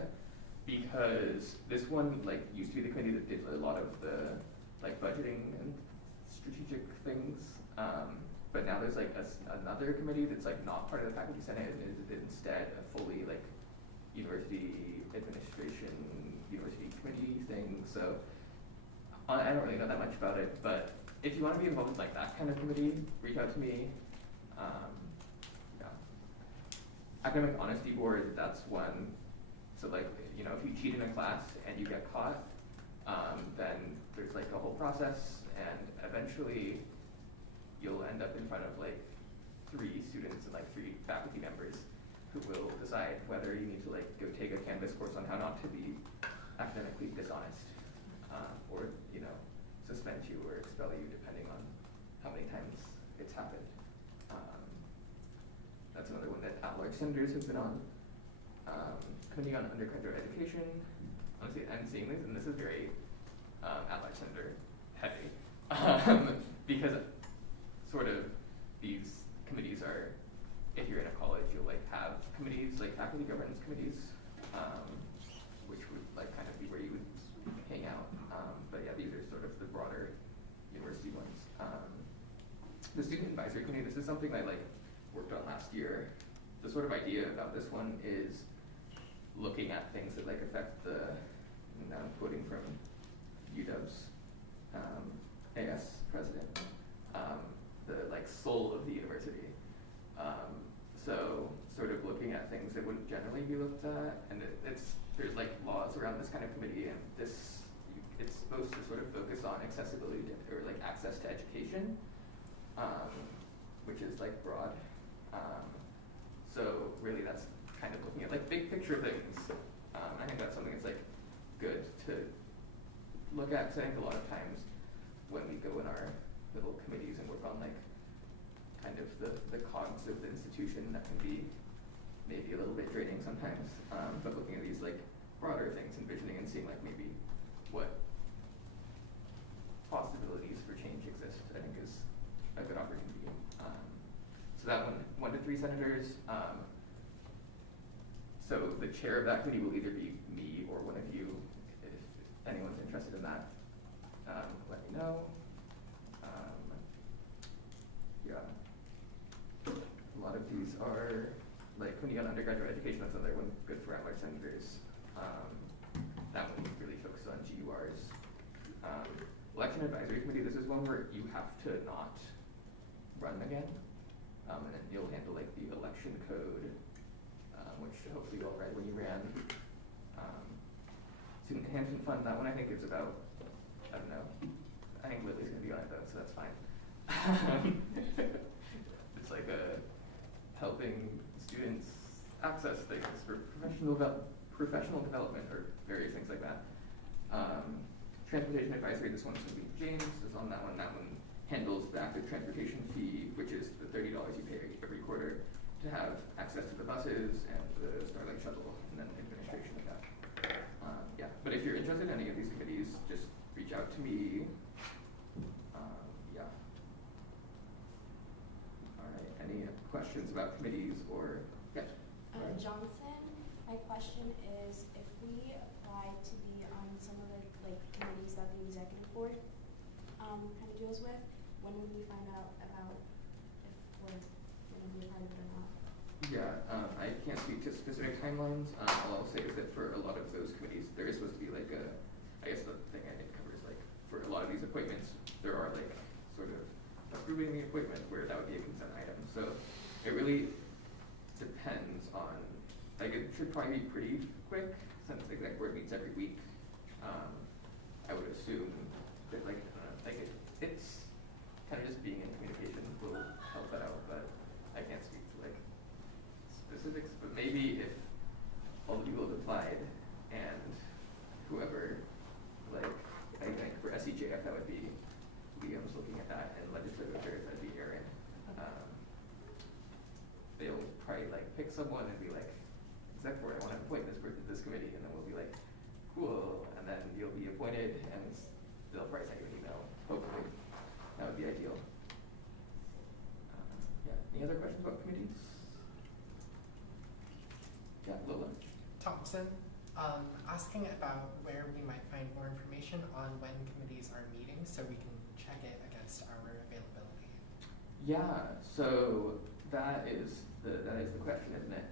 because this one like used to be the committee that did a lot of the like budgeting and strategic things. But now there's like another committee that's like not part of the faculty senate and is instead a fully like university administration, university committee thing. So I don't really know that much about it, but if you want to be involved in like that kind of committee, reach out to me. Yeah. Academic Honesty Board, that's one. So like, you know, if you cheat in a class and you get caught, then there's like a whole process, and eventually you'll end up in front of like 3 students and like 3 faculty members who will decide whether you need to like go take a Canvas course on how not to be academically dishonest, or, you know, suspend you or expel you depending on how many times it's happened. That's another one that at-large senators have been on. Committee on Undergraduate Education. Honestly, I'm seeing this, and this is very at-large senator heavy, because sort of these committees are, if you're in a college, you'll like have committees like faculty governance committees, which would like kind of be where you would hang out. But yeah, these are sort of the broader university ones. The Student Advisory Committee, this is something I like worked on last year. The sort of idea about this one is looking at things that like affect the, and now I'm quoting from UW's AS president, the like soul of the university. So sort of looking at things that wouldn't would generally be looked at, and there's like laws around this kind of committee, and it's supposed to sort of focus on accessibility or like access to education, which is like broad. So really that's kind of looking at like big picture things. I think that's something that's like good to look at, because I think a lot of times when we go in our little committees and work on like kind of the cogs of the institution, that can be maybe a little bit draining sometimes. But looking at these like broader things, envisioning and seeing like maybe what possibilities for change exist, I think is a good opportunity. So that 1 to 3 senators. So the chair of that committee will either be me or one of you. If anyone's interested in that, let me know. Yeah. A lot of these are like committee on undergraduate education. That's another one good for at-large senators. That one really focuses on GURs. Election advisory committee. This is one where you have to not run again, and then you'll handle like the election code, which hopefully you all read when you ran. Student enhancement fund. That one I think is about, I don't know. I think Lily's gonna be on it though, so that's fine. It's like helping students access things for professional development or various things like that. Transportation advisory, this one's gonna be James is on that one. That one handles the active transportation fee, which is the $30 you pay every quarter to have access to the buses and the Starlight Shuttle, and then administration of that. Yeah, but if you're interested in any of these committees, just reach out to me. Yeah. All right, any questions about committees or, yes? Johnson, my question is, if we apply to be on some of the like committees that the executive board kind of deals with, when would we find out about if we're going to be a part of it or not? Yeah, I can't speak to specific timelines. All I'll say is that for a lot of those committees, there is supposed to be like I guess the thing I did cover is like, for a lot of these appointments, there are like sort of approving the appointment where that would be a consent item. So it really depends on, like it should probably be pretty quick since the exec board meets every week. I would assume that like, it's kind of just being in communication will help that out, but I can't speak to like specifics, but maybe if all the people have applied and whoever, like, I think for SEJF that would be Liam's looking at that, and legislative affairs that'd be Aaron. They'll probably like pick someone and be like, exec board, I want to appoint this person to this committee, and then we'll be like, cool, and then you'll be appointed, and they'll probably send you an email, hopefully. That would be ideal. Yeah, any other questions about committees? Yeah, Lola. Thompson, asking about where we might find more information on when committees are meeting so we can check it against our availability. Yeah, so that is the question, isn't it?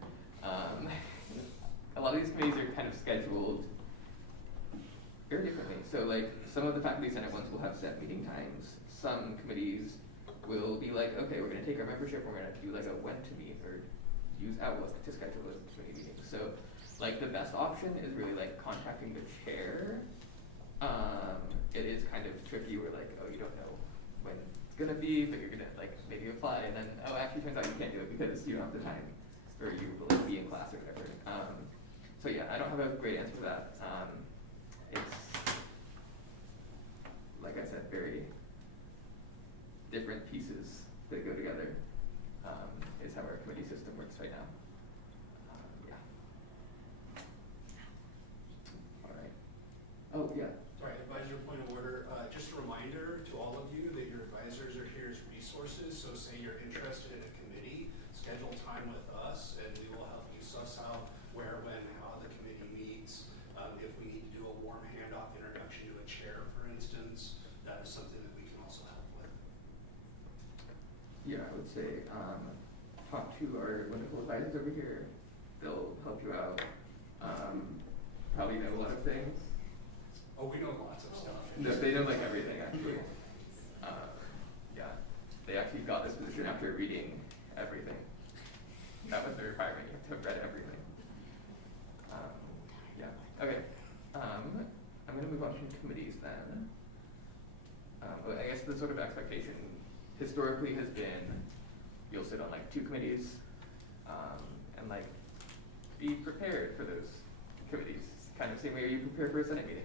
A lot of these committees are kind of scheduled very differently. So like some of the faculty senate ones will have set meeting times. Some committees will be like, okay, we're gonna take our membership, we're gonna do like a when to meet or use Outlook to schedule those committee meetings. So like the best option is really like contacting the chair. It is kind of tricky where like, oh, you don't know when it's gonna be, but you're gonna like maybe apply and then, oh, actually turns out you can't do it because you don't have the time or you will like, be in class or whatever. So yeah, I don't have a great answer for that. It's, like I said, very different pieces that go together, is how our committee system works right now. Yeah. All right. Oh, yeah. Sorry, advisor point of order. Just a reminder to all of you that your advisors are here as resources. So say you're interested in a committee, schedule time with us and we will help you suss out where, when, how the committee meets. If we need to do a warm handoff introduction to a chair, for instance, that is something that we can also help with. Yeah, I would say talk to our wonderful advisors over here. They'll help you out. Probably know a lot of things. Oh, we know lots of stuff. No, they know like everything actually. Yeah, they actually got this position after reading everything. That was the requirement, you have to have read everything. Okay, I'm gonna move on to committees then. But I guess the sort of expectation historically has been you'll sit on like 2 committees, and like be prepared for those committees, kind of same way you prepare for a Senate meeting.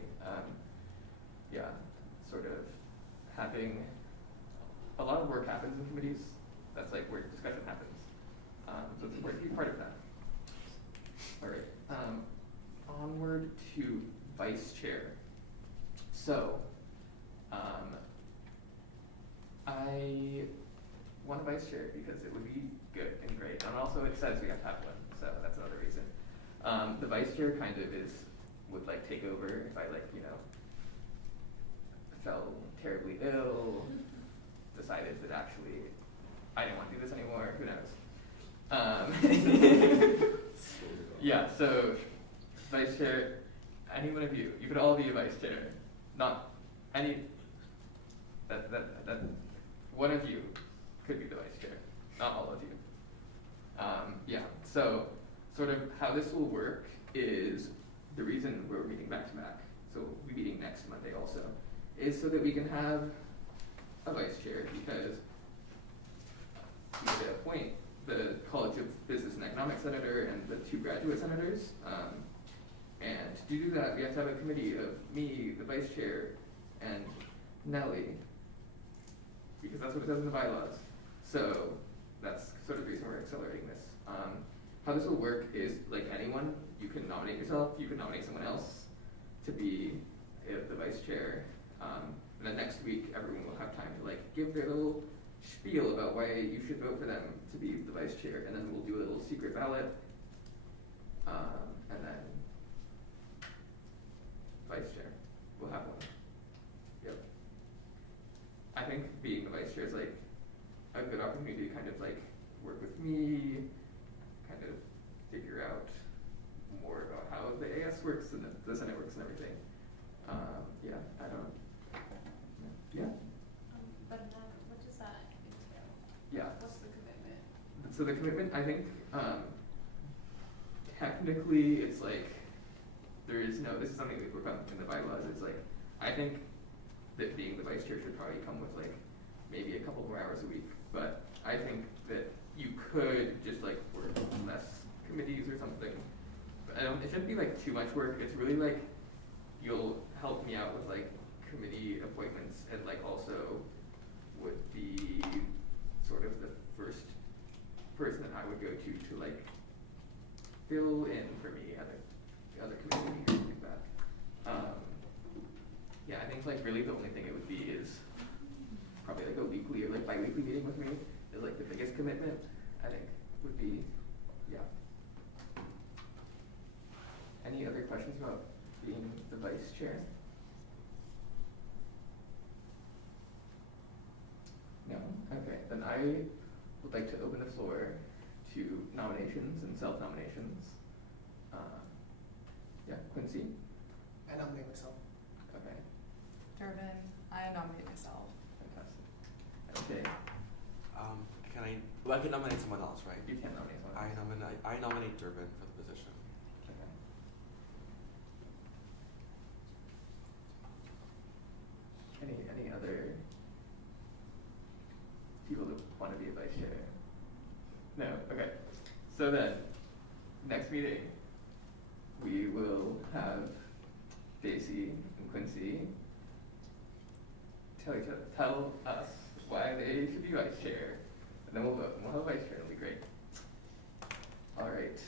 Yeah, sort of having a lot of work happens in committees. That's like where discussion happens. So it's important to be part of that. All right, onward to vice chair. So, I want a vice chair because it would be good and great. And also it says we have to have one, so that's another reason. The vice chair kind of would like take over if I like, you know, fell terribly ill, decided that actually I didn't want to do this anymore, who knows. Yeah, so vice chair, any one of you could all be a vice chair. Not any, that one of you could be the vice chair, not all of you. Yeah, so sort of how this will work is the reason we're meeting back to back, so we'll be meeting next Monday also, is so that we can have a vice chair because we have to appoint the College of Business and Economics senator and the 2 graduate senators. And to do that, we have to have a committee of me, the vice chair, and Nellie, because that's what it says in the bylaws. So that's sort of the reason we're accelerating this. How this will work is like anyone, you can nominate yourself, you can nominate someone else to be the vice chair. And then next week, everyone will have time to like give their little spiel about why you should vote for them to be the vice chair, and then we'll do a little secret ballot, and then vice chair, we'll have one. Yep. I think being the vice chair is like a good opportunity to kind of like work with me, kind of figure out more about how the AS works and the Senate works and everything. Yeah, I don't. Yeah. But what does that entail? Yeah. What's the commitment? So the commitment, I think, technically it's like, there is no, this is something we work on in the bylaws, it's like, I think that being the vice chair should probably come with like, maybe a couple more hours a week, but I think that you could just like work on less committees or something. But it shouldn't be like too much work, it's really like, you'll help me out with like committee appointments and like also would be sort of the first person that I would go to like fill in for me at the other committee meetings like that. Yeah, I think like really the only thing it would be is probably like a weekly or like bi-weekly meeting with me is like the biggest commitment, I think would be, yeah. Any other questions about being the vice chair? No? Okay, then I would like to open the floor to nominations and self-nominations. Yeah, Quincy? I nominate myself. Okay, Durbin, I nominate myself. fantastic. Okay, I can nominate someone else, right? you can nominate someone. I nominate Durbin for the position. Okay. Any other people that want to be a vice chair? No? Okay. So then, next meeting, we will have Daisy and Quincy tell us why they should be vice chair, and then we'll vote, and we'll have a vice chair, it'll be great. All right.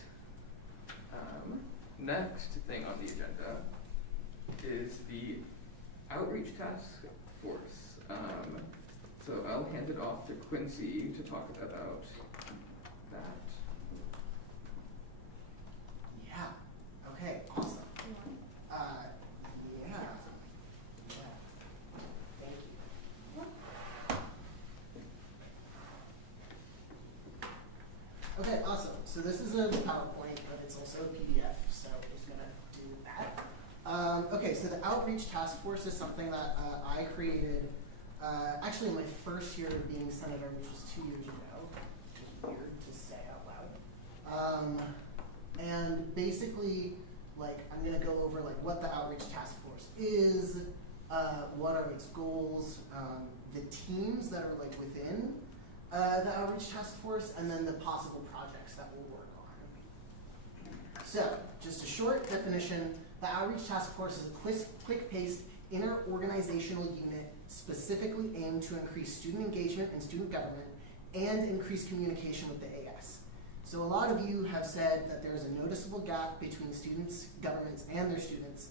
Next thing on the agenda is the outreach task force. So I'll hand it off to Quincy to talk about that. Yeah. Okay. Awesome. Yeah. Thank you. Okay. Awesome. So this is a PowerPoint, but it's also a PDF. So I'm just gonna do that. Okay. So the outreach task force is something that I created. Actually, in my first year of being senator, which was 2 years ago, which is weird to say out loud. And basically, like I'm gonna go over like what the outreach task force is, what are its goals, the teams that are like within the outreach task force, and then the possible projects that we'll work on. So, just a short definition, the outreach task force is a quick-paced inter-organizational unit specifically aimed to increase student engagement in student government and increase communication with the AS. So a lot of you have said that there's a noticeable gap between students, governments, and their students.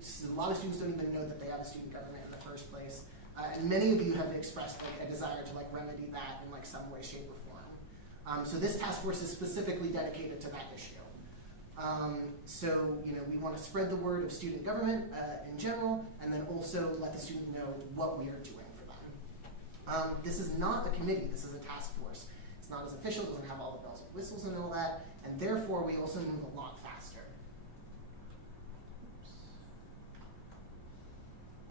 So a lot of students don't even know that they have a student government in the first place. And many of you have expressed like a desire to like remedy that in like some way, shape, or form. So this task force is specifically dedicated to that issue. So, you know, we want to spread the word of student government in general, and then also let the student know what we are doing for them. This is not a committee, this is a task force. It's not as official, it doesn't have all the bells and whistles and all that, and therefore we also move a lot faster.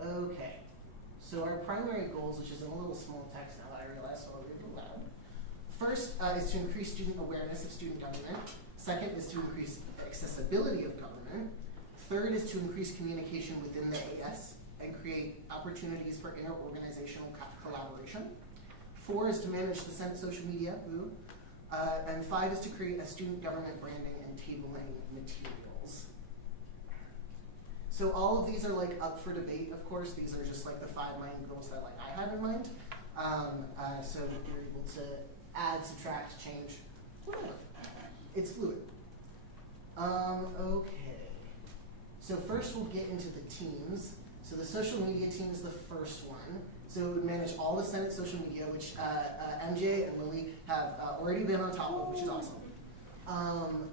Okay, so our primary goals, which is in a little small text now that I realize, so I'll read it aloud. First is to increase student awareness of student government. Second is to increase accessibility of government. Third is to increase communication within the AS and create opportunities for inter-organizational collaboration. 4 is to manage the Senate social media, and 5 is to create a student government branding and tabling materials. So all of these are like up for debate, of course. These are just like the 5 main goals that like I have in mind. So you're able to add, subtract, change, whatever. It's fluid. Okay. So first we'll get into the teams. So the social media team is the first one. So it would manage all the Senate social media, which MJ and Lily have already been on top of, which is awesome.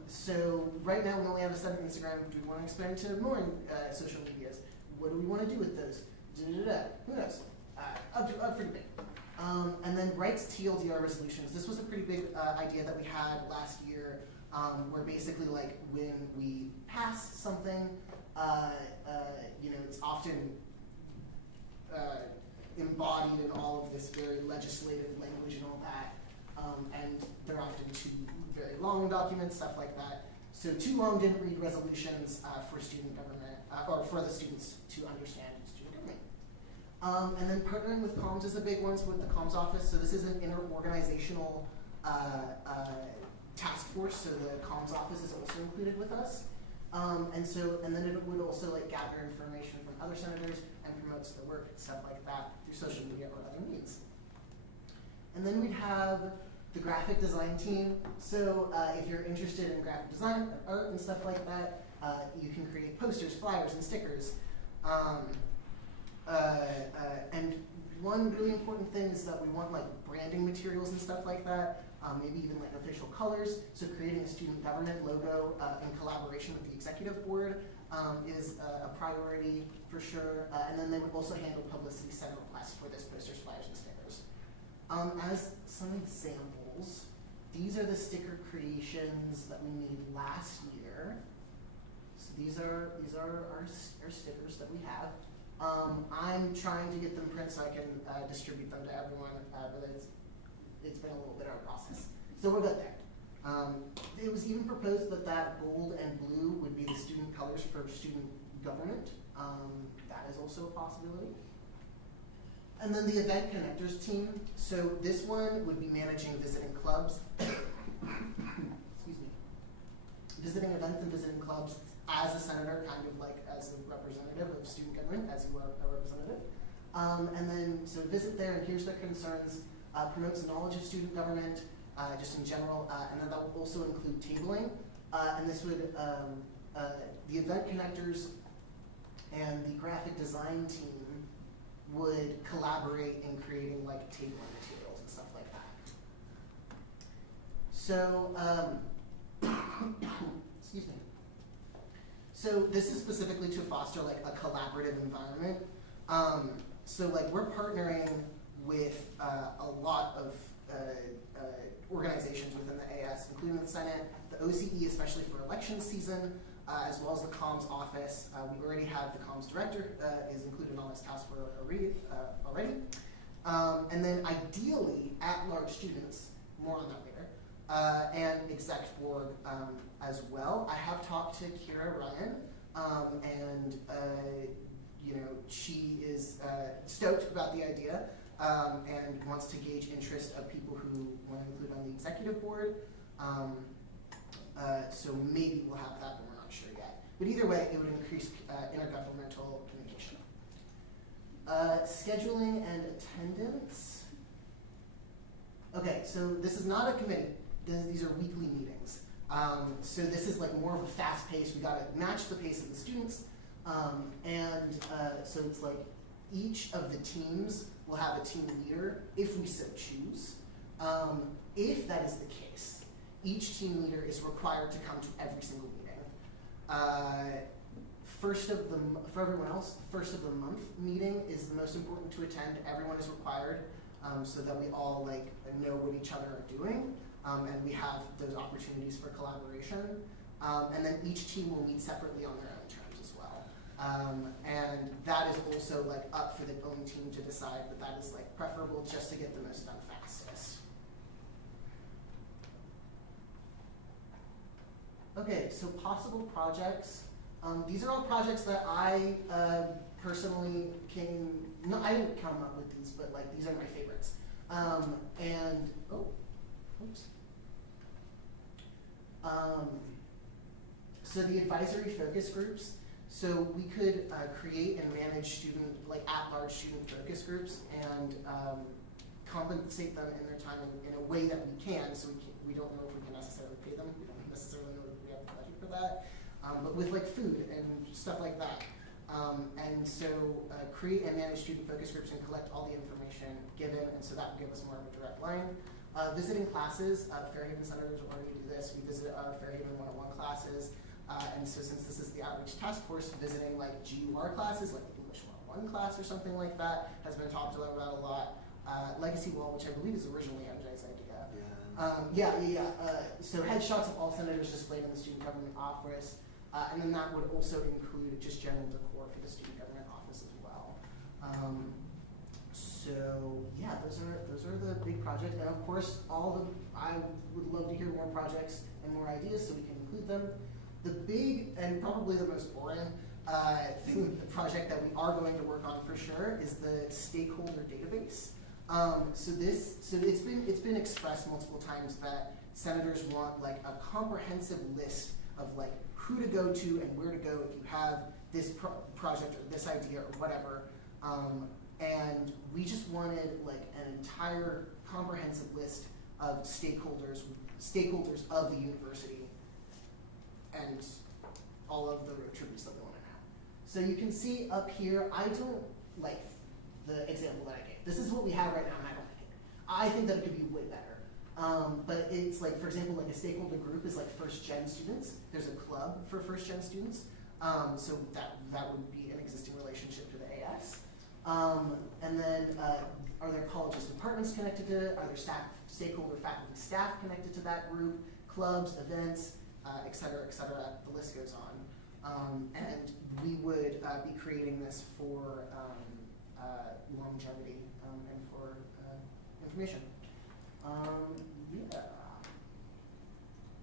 So right now we only have a Senate Instagram. Do we want to expand to more social medias? What do we want to do with those? Who knows? Up for debate. And then rights TLDR resolutions. This was a pretty big idea that we had last year, where basically like when we pass something, you know, it's often embodied in all of this very legislative language and all that, and they're often too very long documents, stuff like that. So too long didn't read resolutions for student government, or for the students to understand student government. And then partnering with comms is a big one, so with the comms office. So this is an inter-organizational task force, so the comms office is also included with us. And then it would also like gather information from other senators and promotes their work and stuff like that through social media or other means. And then we'd have the graphic design team. So if you're interested in graphic design, art and stuff like that, you can create posters, flyers, and stickers. And one really important thing is that we want like branding materials and stuff like that, maybe even like official colors. So creating a student government logo in collaboration with the executive board is a priority for sure. And then they would also handle publicity center requests for this posters, flyers, and stickers. As some examples, these are the sticker creations that we made last year. So these are our stickers that we have. I'm trying to get them print so I can distribute them to everyone, but it's been a little bit of a process. So we'll get there. It was even proposed that gold and blue would be the student colors for student government. That is also a possibility. And then the event connectors team. So this one would be managing visiting clubs. Excuse me. Visiting events and visiting clubs as a senator, kind of like as the representative of student government, as you are a representative. And then, so visit there and here's their concerns, promotes knowledge of student government, just in general, and then that will also include tabling. And this would, the event connectors and the graphic design team would collaborate in creating like tabling materials and stuff like that. So, excuse me. So this is specifically to foster like a collaborative environment. So like we're partnering with a lot of organizations within the AS, including the Senate, the OCE, especially for election season, as well as the comms office. We already have the comms director is included on this task force already. And then ideally, at-large students, more on that later, and exec board as well. I have talked to Kira Ryan, and she is stoked about the idea and wants to gauge interest of people who want to include on the executive board. So maybe we'll have that, but we're not sure yet. But either way, it would increase intergovernmental communication. Scheduling and attendance. Okay, so this is not a committee. These are weekly meetings. So this is like more of a fast pace. We gotta match the pace of the students. So it's like each of the teams will have a team leader if we so choose. If that is the case, each team leader is required to come to every single meeting. For everyone else, first of the month meeting is the most important to attend. Everyone is required, so that we all like know what each other are doing, and we have those opportunities for collaboration. And then each team will meet separately on their own terms as well. And that is also like up for the own team to decide, but that is like preferable just to get the most done fastest. Okay, so possible projects. These are all projects that I personally I didn't come up with these, but like these are my favorites. So the advisory focus groups. So we could create and manage at-large student focus groups and compensate them in their time in a way that we can. So we don't know if we can necessarily pay them. We don't necessarily know if we have the budget for that. But with like food and stuff like that. Create and manage student focus groups and collect all the information given, and so that will give us more of a direct line. Visiting classes, Fairhaven Senators already do this. We visit our Fairhaven 101 classes, and so since this is the outreach task force, visiting like GUR classes, like English 101 class or something like that, has been talked about a lot. Legacy Wall, which I believe is originally MJ's idea. So headshots of all senators displayed in the student government office. And then that would also include just general decor for the student government office as well. Those are the big projects. And of course, I would love to hear more projects and more ideas so we can include them. The big and probably the most boring project that we are going to work on for sure is the stakeholder database. It's been expressed multiple times that senators want like a comprehensive list of like who to go to and where to go if you have this project or this idea or whatever. And we just wanted like an entire comprehensive list of stakeholders of the university and all of the attributes that we want to have. So you can see up here, I don't like the example that I gave. This is what we have right now and I don't like it. I think that it could be way better. But it's like, for example, like a stakeholder group is like first-gen students. There's a club for first-gen students. So that would be an existing relationship to the AS. And then are there colleges and departments connected to it? Are there stakeholder faculty staff connected to that group? Clubs, events, et cetera, the list goes on. And we would be creating this for longevity and for information.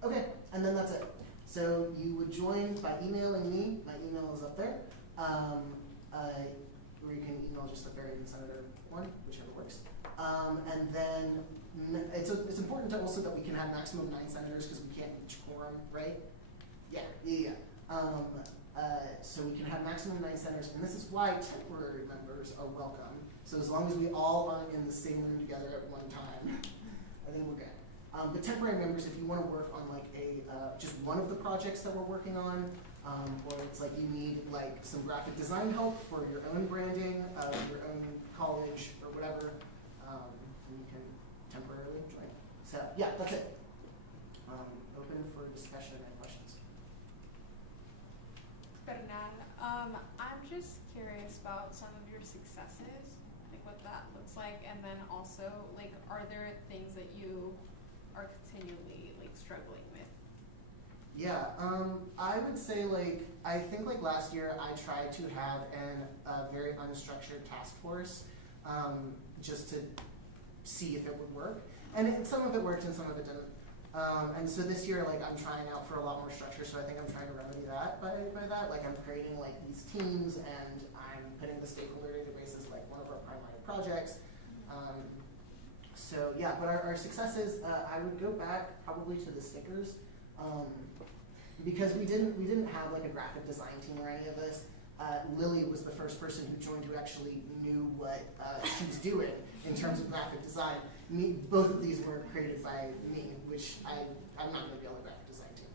Okay, and then that's it. So you would join by emailing me. My email is up there. Or you can email just the Fairhaven Senator one, whichever works. And then it's important to also that we can have maximum 9 senators because we can't reach quorum, right? So we can have maximum 9 senators, and this is why temporary members are welcome. So as long as we all aren't in the same room together at one time, I think we're good. But temporary members, if you want to work on like just one of the projects that we're working on, or it's like you need like some graphic design help for your own branding of your own college or whatever, you can temporarily join. So yeah, that's it. Open for discussion and questions. Bernard, I'm just curious about some of your successes, like what that looks like, and then also like, are there things that you are continually like struggling with? Yeah, I would say like, I think like last year I tried to have a very unstructured task force just to see if it would work. And some of it worked and some of it didn't. And so this year, like, I'm trying out for a lot more structure, so I think I'm trying to remedy that by that. Like, I'm creating, like, these teams, and I'm putting the stakeholder database as, like, one of our primary projects. So, yeah, but our successes, I would go back probably to the stickers, because we didn't have, like, a graphic design team or any of this. Lily was the first person who joined who actually knew what she was doing in terms of graphic design. Both of these were created by me, which I'm not going to be on the graphic design team.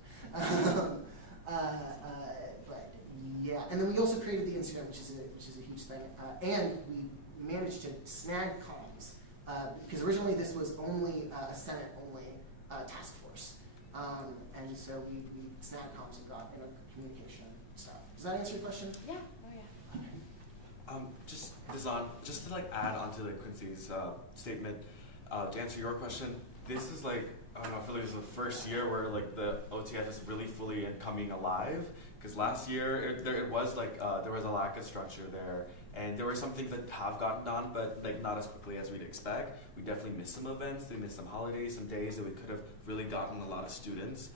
But yeah, and then we also created the Instagram, which is a huge thing, and we managed to snag comms because originally this was only a Senate only task force, and so we snagged comms and got communication stuff. Does that answer your question? Yeah. Oh yeah. Just to like add on to like Quincy's statement, to answer your question, this is like, I don't know, I feel like this is the first year where like the OTF is really fully coming alive. Because last year it was like there was a lack of structure there, and there were some things that have gotten done, but like not as quickly as we'd expect. We definitely missed some events, we missed some holidays, some days that we could have really gotten a lot of students.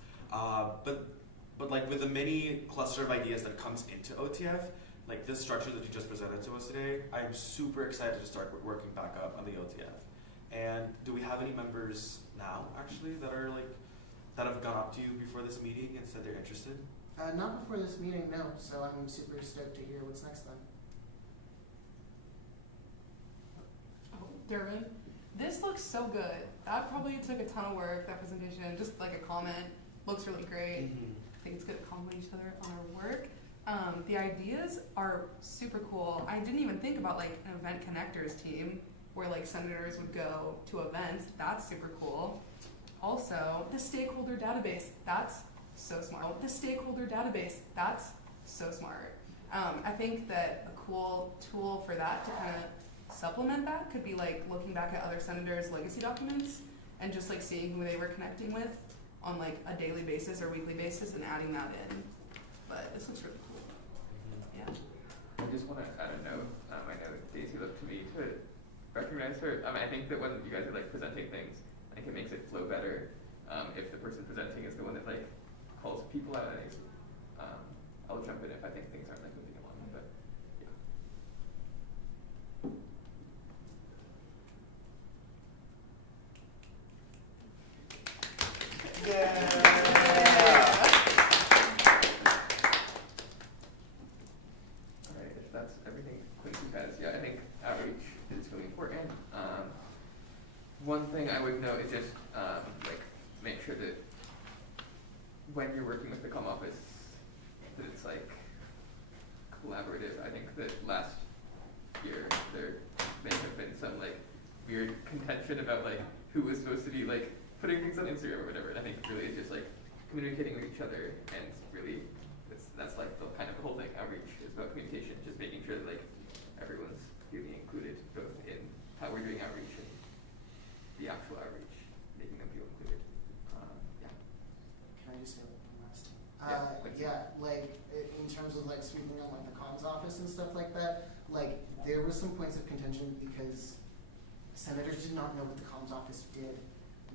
But like with the mini cluster of ideas that comes into OTF, like this structure that you just presented to us today, I'm super excited to start working back up on the OTF. And do we have any members now actually that are like, that have gone up to you before this meeting and said they're interested? Not before this meeting, no. So I'm super stoked to hear what's next then. Oh, Durbin, this looks so good. That probably took a ton of work, that presentation. Just like a comment, looks really great. I think it's good to compliment each other on our work. The ideas are super cool. I didn't even think about like an event connectors team where like senators would go to events. That's super cool. Also, the stakeholder database, that's so smart. The stakeholder database, that's so smart. I think that a cool tool for that to kind of supplement that could be like looking back at other senators' legacy documents and just like seeing who they were connecting with on like a daily basis or weekly basis and adding that in. But this looks really cool. Yeah. I just want to add a note. I know Daisy looked to me to recognize her. I think that when you guys are like presenting things, I think it makes it flow better if the person presenting is the one that like calls people out. I'll jump in if I think things aren't like moving along, but Alright, if that's everything Quincy has, yeah, I think outreach is really important. One thing I would note is just like make sure that when you're working with the comm office that it's like collaborative. I think that last year there may have been some like weird contention about like who was supposed to be like putting things on Instagram or whatever. And I think really it's just like communicating with each other, and really that's like the kind of the whole thing. Outreach is about communication, just making sure that like everyone's feeling included, both in how we're doing outreach and the actual outreach, making them feel included. Yeah. Can I just say one last thing? Yeah, like in terms of like sweeping on like the comms office and stuff like that, like there was some points of contention because senators did not know what the comms office did.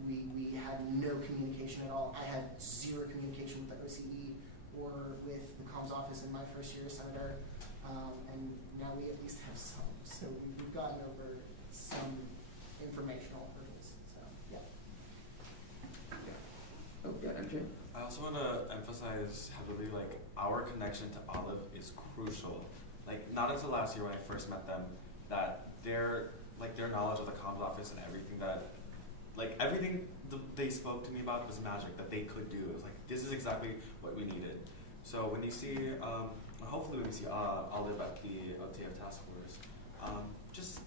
We had no communication at all. I had zero communication with the OCE or with the comms office in my first year as senator, and now we at least have some. So we've gotten over some informational hurdles. So yeah. Oh yeah, MJ. I also want to emphasize how really like our connection to Olive is crucial. Like not until last year when I first met them that their knowledge of the comms office and everything they spoke to me about was magic that they could do. It was like this is exactly what we needed. So when you see, hopefully when you see Olive at the OTF task force, just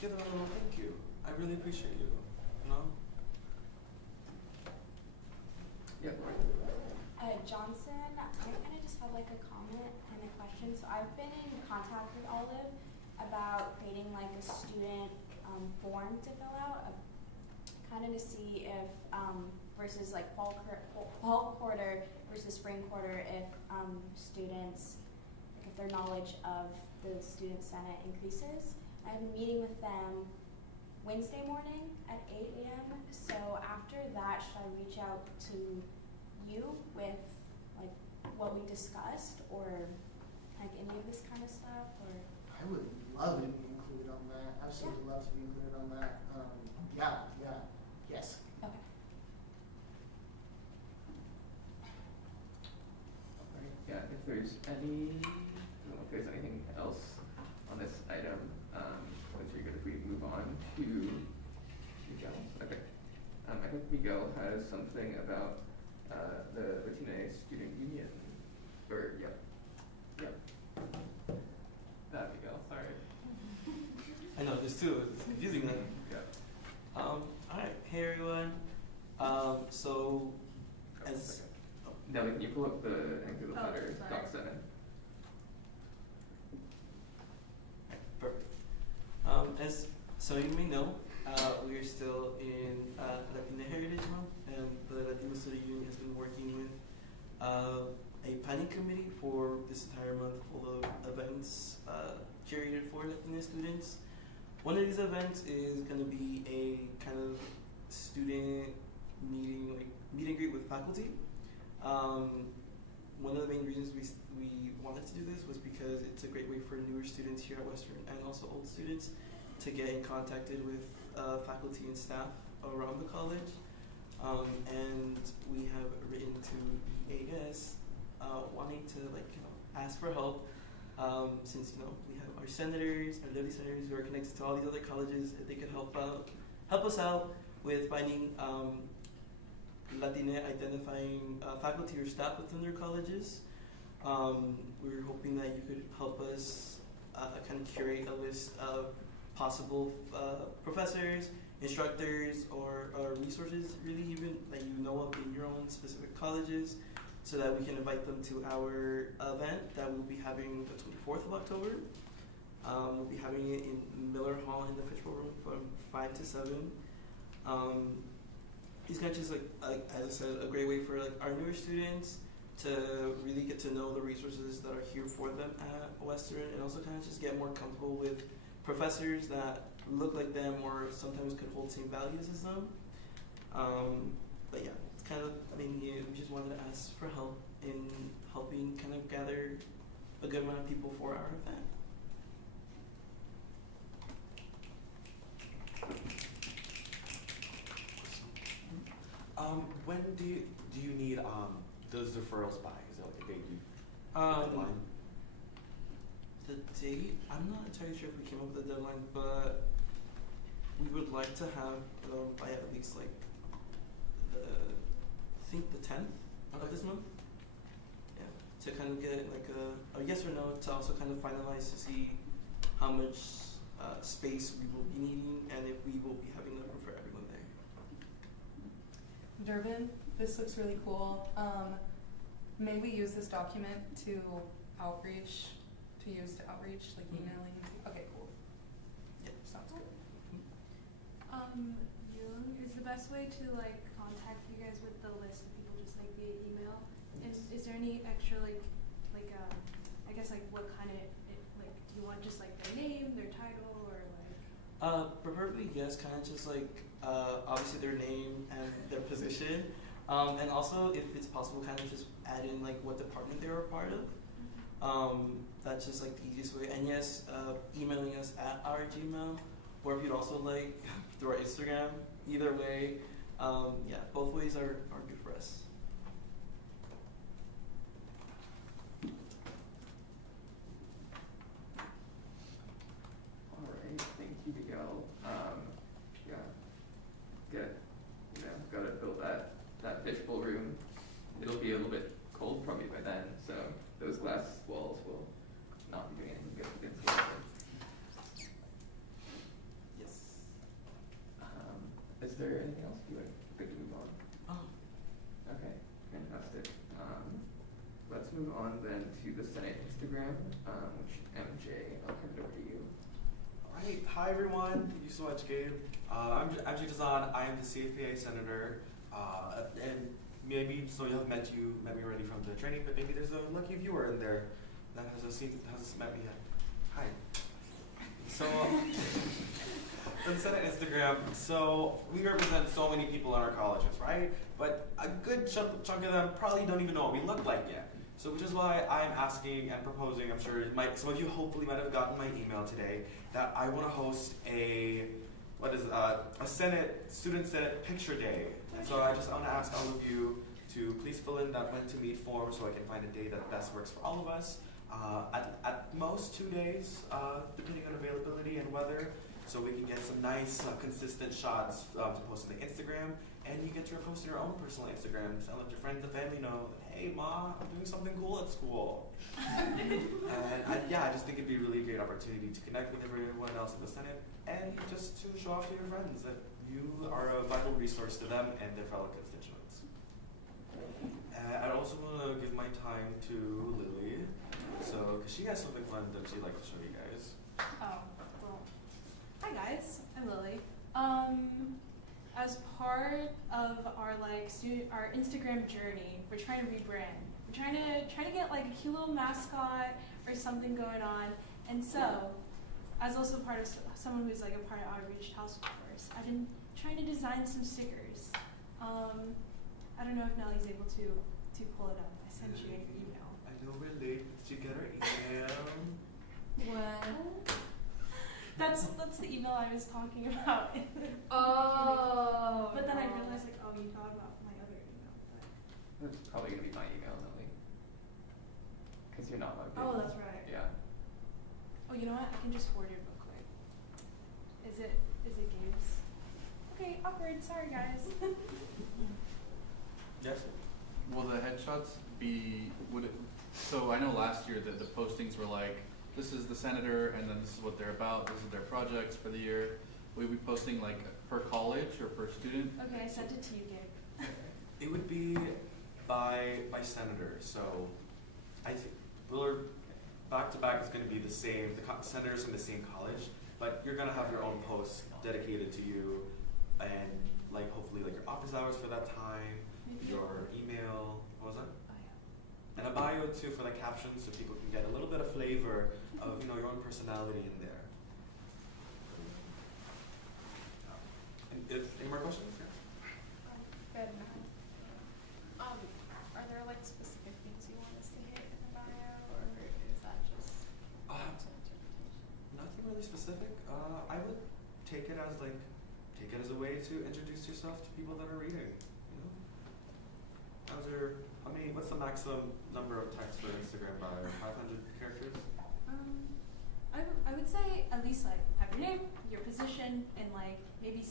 give them a little thank you. I really appreciate you. You know. Yeah. Johnson, I kind of just have like a comment and a question. So I've been in contact with Olive about creating like a student form to fill out, kind of to see if versus like fall quarter versus spring quarter, if students, like if their knowledge of the student senate increases. I have a meeting with them Wednesday morning at 8 a.m. So after that, should I reach out to you with like what we discussed, or like any of this kind of stuff, or? I would love to be included on that. Absolutely love to be included on that. Yes. Okay. Alright, yeah, if there's any, I don't know if there's anything else on this item, once you're good, if we move on to Miguel. Okay. I think Miguel has something about the Latina Student Union, or, Yep. That Miguel, sorry. I know, there's two, it's confusing now. Yeah. Alright, hey everyone. So, as, Now, can you pull up the letter, sorry. Doc 7? Perfect. As so you may know, we are still in Latina Heritage Month, and the Latino Student Union has been working with a planning committee for this entire month full of events curated for Latino students. One of these events is going to be a kind of student meeting, like meet and greet with faculty. One of the main reasons we wanted to do this was because it's a great way for newer students here at Western and also old students to get in contact with faculty and staff around the college. And we have written to the AS wanting to ask for help, since we have our senators, our lily senators who are connected to all these other colleges, if they could help us out with finding Latina identifying faculty or staff within their colleges. We're hoping that you could help us kind of curate a list of possible professors, instructors, or resources, really even that you know of in your own specific colleges, so that we can invite them to our event that we'll be having the 24th of October. We'll be having it in Miller Hall in the Fishbowl Room from 5 to 7. It's kind of just like as I said, a great way for our newer students to really get to know the resources that are here for them at Western, and also kind of just get more comfortable with professors that look like them or sometimes could hold same values as them. But yeah, it's kind of mainly we just wanted to ask for help in helping kind of gather a good amount of people for our event. When do you need those referrals by? Is it like a date deadline? The date, I'm not entirely sure if we came up with a deadline, but we would like to have by at least I think the 10th of this month. Yeah, to kind of get a yes or no, to also kind of finalize to see how much space we will be needing and if we will be having enough room for everyone there. Durbin, this looks really cool. May we use this document to outreach, like emailing? Okay, cool. Yep. Sounds good. Yoon, is the best way to contact you guys with the list of people just via email? And is there any extra I guess what kind of do you want just their name, their title, or preferably yes, kind of just obviously their name and their position, and also if it's possible, kind of just add in what department they were a part of. That's just the easiest way. And yes, emailing us at our Gmail, or if you'd also through our Instagram. Either way, yeah, both ways are good for us. Alright, thank you, Miguel. Gotta build that fishbowl room. It'll be a little bit cold probably by then, so those glass walls will not be doing anything good against the weather. Yes. Is there anything else you would like to move on? Okay, fantastic. Let's move on then to the Senate Instagram, which MJ, I'll turn it over to you. Alright, hi everyone. Thank you so much, Gabe. I'm Jay Dazan. I am the CFPA senator, and maybe so you have met me already from the training, but maybe there's a lucky viewer in there that hasn't met me yet. Hi. So the Senate Instagram. So we represent so many people in our colleges, right? But a good chunk of them probably don't even know what we look like yet. So which is why I'm asking and proposing, I'm sure some of you hopefully might have gotten my email today, that I want to host a student Senate picture day. And so I want to ask all of you to please fill in that when to meet form so I can find a day that best works for all of us. At most 2 days, depending on availability and weather, so we can get some nice, consistent shots to post on the Instagram, and you get to post your own personal Instagram and let your friends and family know, hey, Ma, I'm doing something cool at school. And I just think it'd be a really great opportunity to connect with everyone else in the Senate, and just to show off to your friends that you are a vital resource to them and their fellow constituents. I also want to give my time to Lily, because she has something fun that she'd like to show you guys. Oh, well. Hi guys, I'm Lily. As part of our our Instagram journey, we're trying to rebrand. We're trying to get like a cute little mascot or something going on. And so, as also part of someone who's like a part of Outreach Task Force, I've been trying to design some stickers. I don't know if Nellie's able to pull it up. I sent you an email. I know we're late. Did you get our email? What? That's the email I was talking about. Oh. But then I realized like, oh, you thought about my other email. That's probably gonna be my email, Lily. Because you're not logged in. Oh, that's right. Yeah. Oh, you know what? I can just forward it real quick. Is it Gabe's? Okay, awkward. Sorry, guys. Yes. Will the headshots be, so I know last year that the postings were like, this is the senator and then this is what they're about, this is their projects for the year. Will we be posting like per college or per student? Okay, I sent it to you, Gabe. It would be by senator. So I think back to back is going to be the same. The senators in the same college, but you're going to have your own posts dedicated to you, and like hopefully like your office hours for that time, your email. What was that? And a bio too for the captions, so people can get a little bit of flavor of your own personality in there. Any more questions? Good enough. Are there like specific things you want us to hit in the bio, or is that just Nothing really specific. I would take it as a way to introduce yourself to people that are reading. What's the maximum number of text for Instagram bio? 500 characters? I would say at least like have your name, your position, and like maybe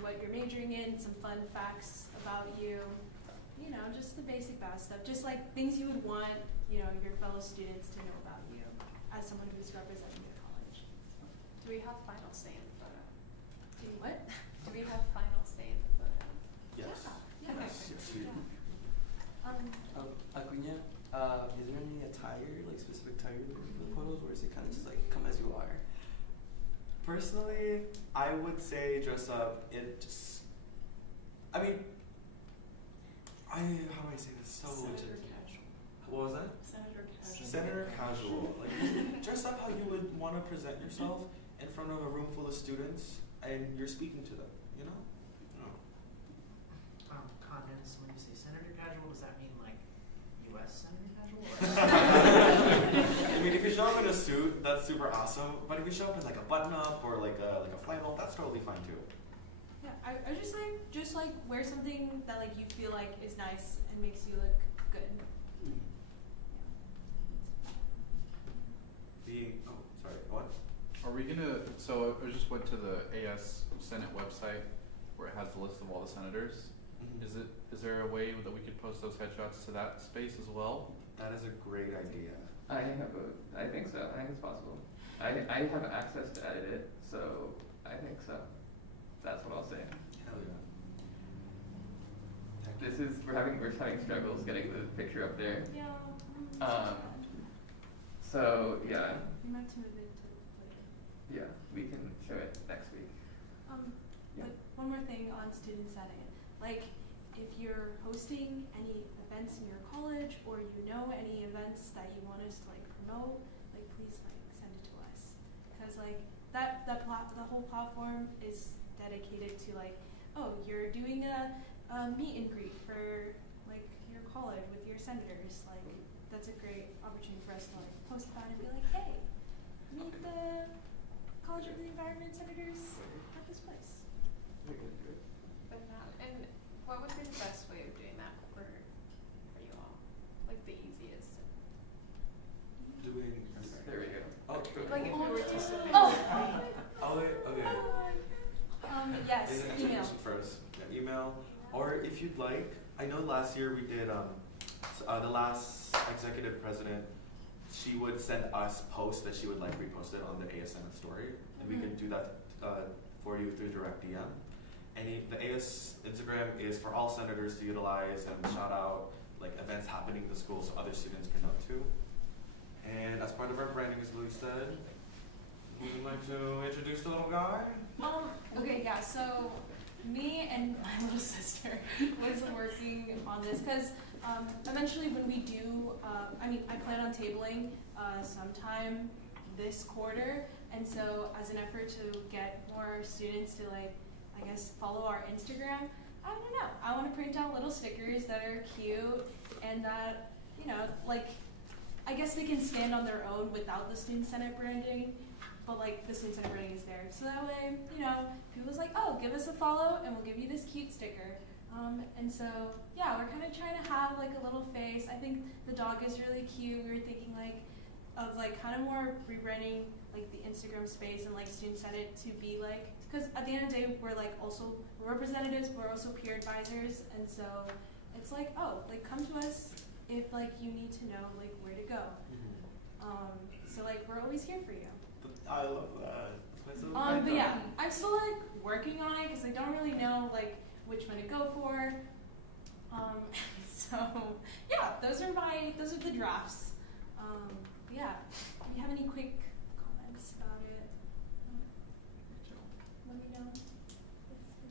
what you're majoring in, some fun facts about you. Just the basic bad stuff. Just like things you would want, your fellow students to know about you as someone who's representing your college. do we have final say in the photo? Do what? Do we have final say in the photo? Yes. Yeah. Yes. Acuña, is there any attire, like specific attire for the photos, or is it kind of just like come as you are? Personally, I would say dress up. How do I say this? So Senator legit. casual. What was that? Senator casual. Senator casual. Like dress up how you would want to present yourself in front of a room full of students, and you're speaking to them. Comments, when you say senator casual, does that mean like U.S. senator casual? If you show up in a suit, that's super awesome. But if you show up in like a button-up or like a flannel, that's totally fine too. Yeah, I would just say wear something that like you feel like is nice and makes you look good. What? Are we gonna, so I just went to the AS Senate website where it has the list of all the senators. Mm-hmm. Is there a way that we could post those headshots to that space as well? That is a great idea. I think so. I think it's possible. I have access to edit it, so I think so. That's what I'll say. Hell yeah. We're having struggles getting the picture up there. Yeah. So yeah. You might have to move it to later. Yeah, we can show it next week. But one more thing on student setting. Like, if you're hosting any events in your college, or any events that you want us to like promote, like please like send it to us, because like the whole platform is dedicated to like, oh, you're doing a meet and greet for like your college with your senators. Like that's a great opportunity for us to like post about it and be like, hey, meet the College of the Environment senators at this place. But not, and what would be the best way of doing that for you all? Like the easiest? Doing. There we go. Oh, Like if we were to submit. Oh. Oh wait, okay. Yes, Maybe email. first. Yeah, email. Or if you'd like, I know last year we did the last executive president. She would send us posts that she would like reposted on the AS Senate story, and we could do that for you through direct DM. The AS Instagram is for all senators to utilize and shout out like events happening in the school so other students can know too. And as part of our branding, as Louis said, would you like to introduce the little guy? Okay, yeah, so me and my little sister was working on this because eventually when we do, I plan on tabling sometime this quarter, and so as an effort to get more students to like, I guess, follow our Instagram, I don't know, I want to print out little stickers that are cute and that, you know, like, I guess they can stand on their own without the Student Senate branding, but like the Student Senate branding is there. So that way, you know, people's like, oh, give us a follow and we'll give you this cute sticker. And so, yeah, we're kind of trying to have like a little face. I think the dog is really cute. We were thinking like of like kind of more rebranding like the Instagram space and like Student Senate to be like, because at the end of the day, we're like also representatives, but we're also peer advisors. And so it's like, oh, like come to us if like you need to know like where to go. So like we're always here for you. I love that. But yeah, I'm still like working on it because I don't really know like which one to go for. So yeah, those are the drafts. Yeah, if you have any quick comments about it, let me know.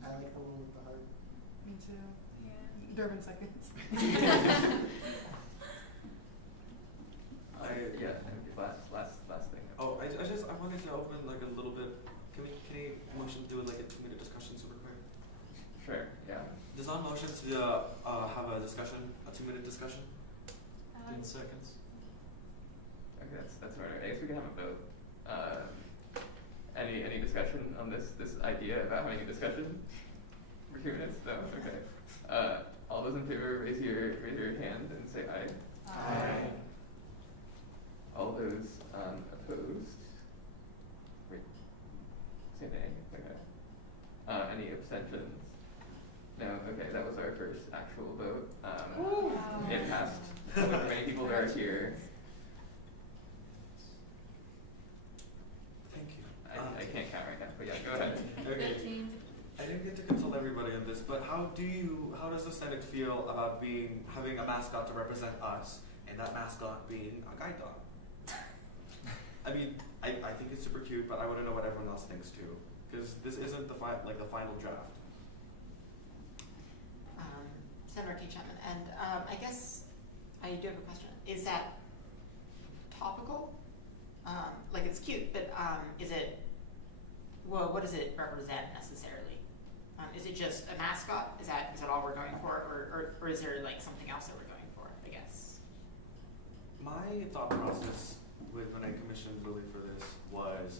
I like the one with the heart. Me too. Yeah. Durbin seconds. Last thing. Oh, I wanted to open like a little bit. Can we motion to do like a 2-minute discussion super quick? Sure. Yeah. Does not motion to have a discussion, a 2-minute discussion? 10 seconds. Okay, that's right. I guess we can have a vote. Any discussion on this idea about having a discussion for 2 minutes? No. Okay. All those in favor, raise your hand and say aye. Aye. All those opposed? Wait. Say nay. Okay. Any abstentions? No. Okay. That was our first actual vote. It passed. With many people that are here. Thank you. I can't count right now, but yeah, go ahead. Okay. I didn't get to consult everybody on this, but how does the Senate feel about having a mascot to represent us, and that mascot being a guide dog? I mean, I think it's super cute, but I want to know what everyone else thinks too, because this isn't the final draft. Senator Kate Chapman, and I guess I do have a question. Is that topical? Like it's cute, but what does it represent necessarily? Is it just a mascot? Is that all we're going for, or is there like something else that we're going for? I guess. My thought process when I commissioned Lily for this was,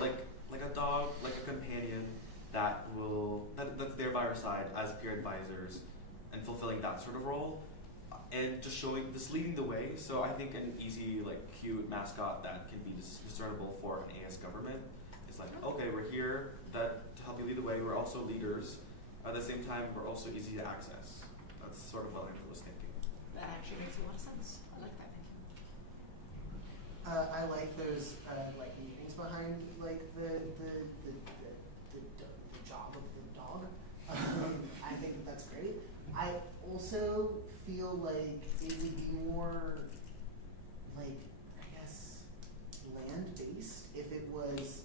like a dog, like a companion that's there by our side as peer advisors and fulfilling that sort of role, and just leading the way. So I think an easy, like, cute mascot that can be discernible for an AS government is like, okay, we're here to help you lead the way. We're also leaders. At the same time, we're also easy to access. That's sort of what I was thinking. That actually makes a lot of sense. I like that thinking. I like those like meanings behind like the job of the dog. I think that's great. I also feel like it would be more like, I guess, land-based if it was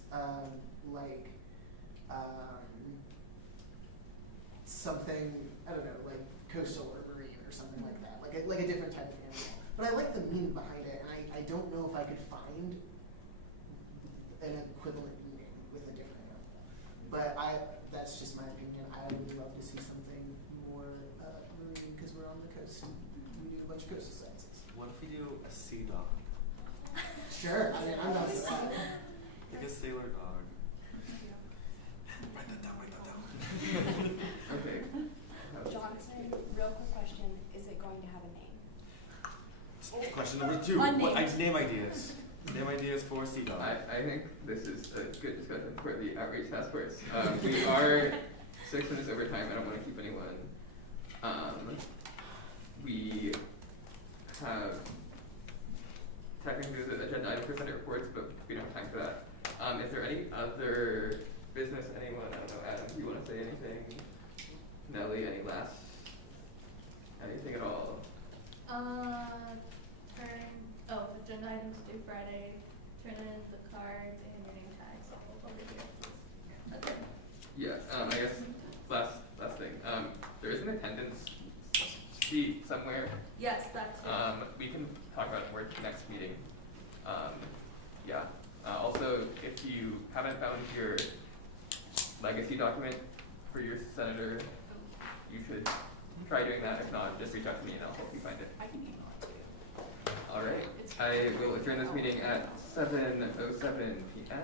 something, I don't know, like coastal or marine or something like that, like a different type of animal. But I like the meaning behind it, and I don't know if I could find an equivalent meaning. but that's just my opinion. I would love to see something more marine because we're on the coast and we do a bunch of coastal sciences. What if we do a sea dog? Sure, I mean, I'm not for that. Like a sailor dog. Write that down, write that down. Okay. Johnson, real quick question, is it going to have a name? Question number 2. Unnamed. Name ideas. Name ideas for sea dog. I think this is a good discussion for the outreach task force. We are 6 minutes over time. I don't want to keep anyone. We have technically the agenda item for Senate reports, but we don't have time for that. Is there any other business anyone, I don't know, Adam, do you want to say anything? Nelly, anything at all? Agenda items due Friday, turn in the cards and your name tags over here. That's it. Yeah, I guess last thing. There is an attendance sheet somewhere. Yes, that's it. We can talk about it more next meeting. Yeah. Also, if you haven't found your legacy document for your senator, you should try doing that. If not, just reach out to me and I'll help you find it. I can email it to you. All right. I will adjourn this meeting at 7:07 p.m.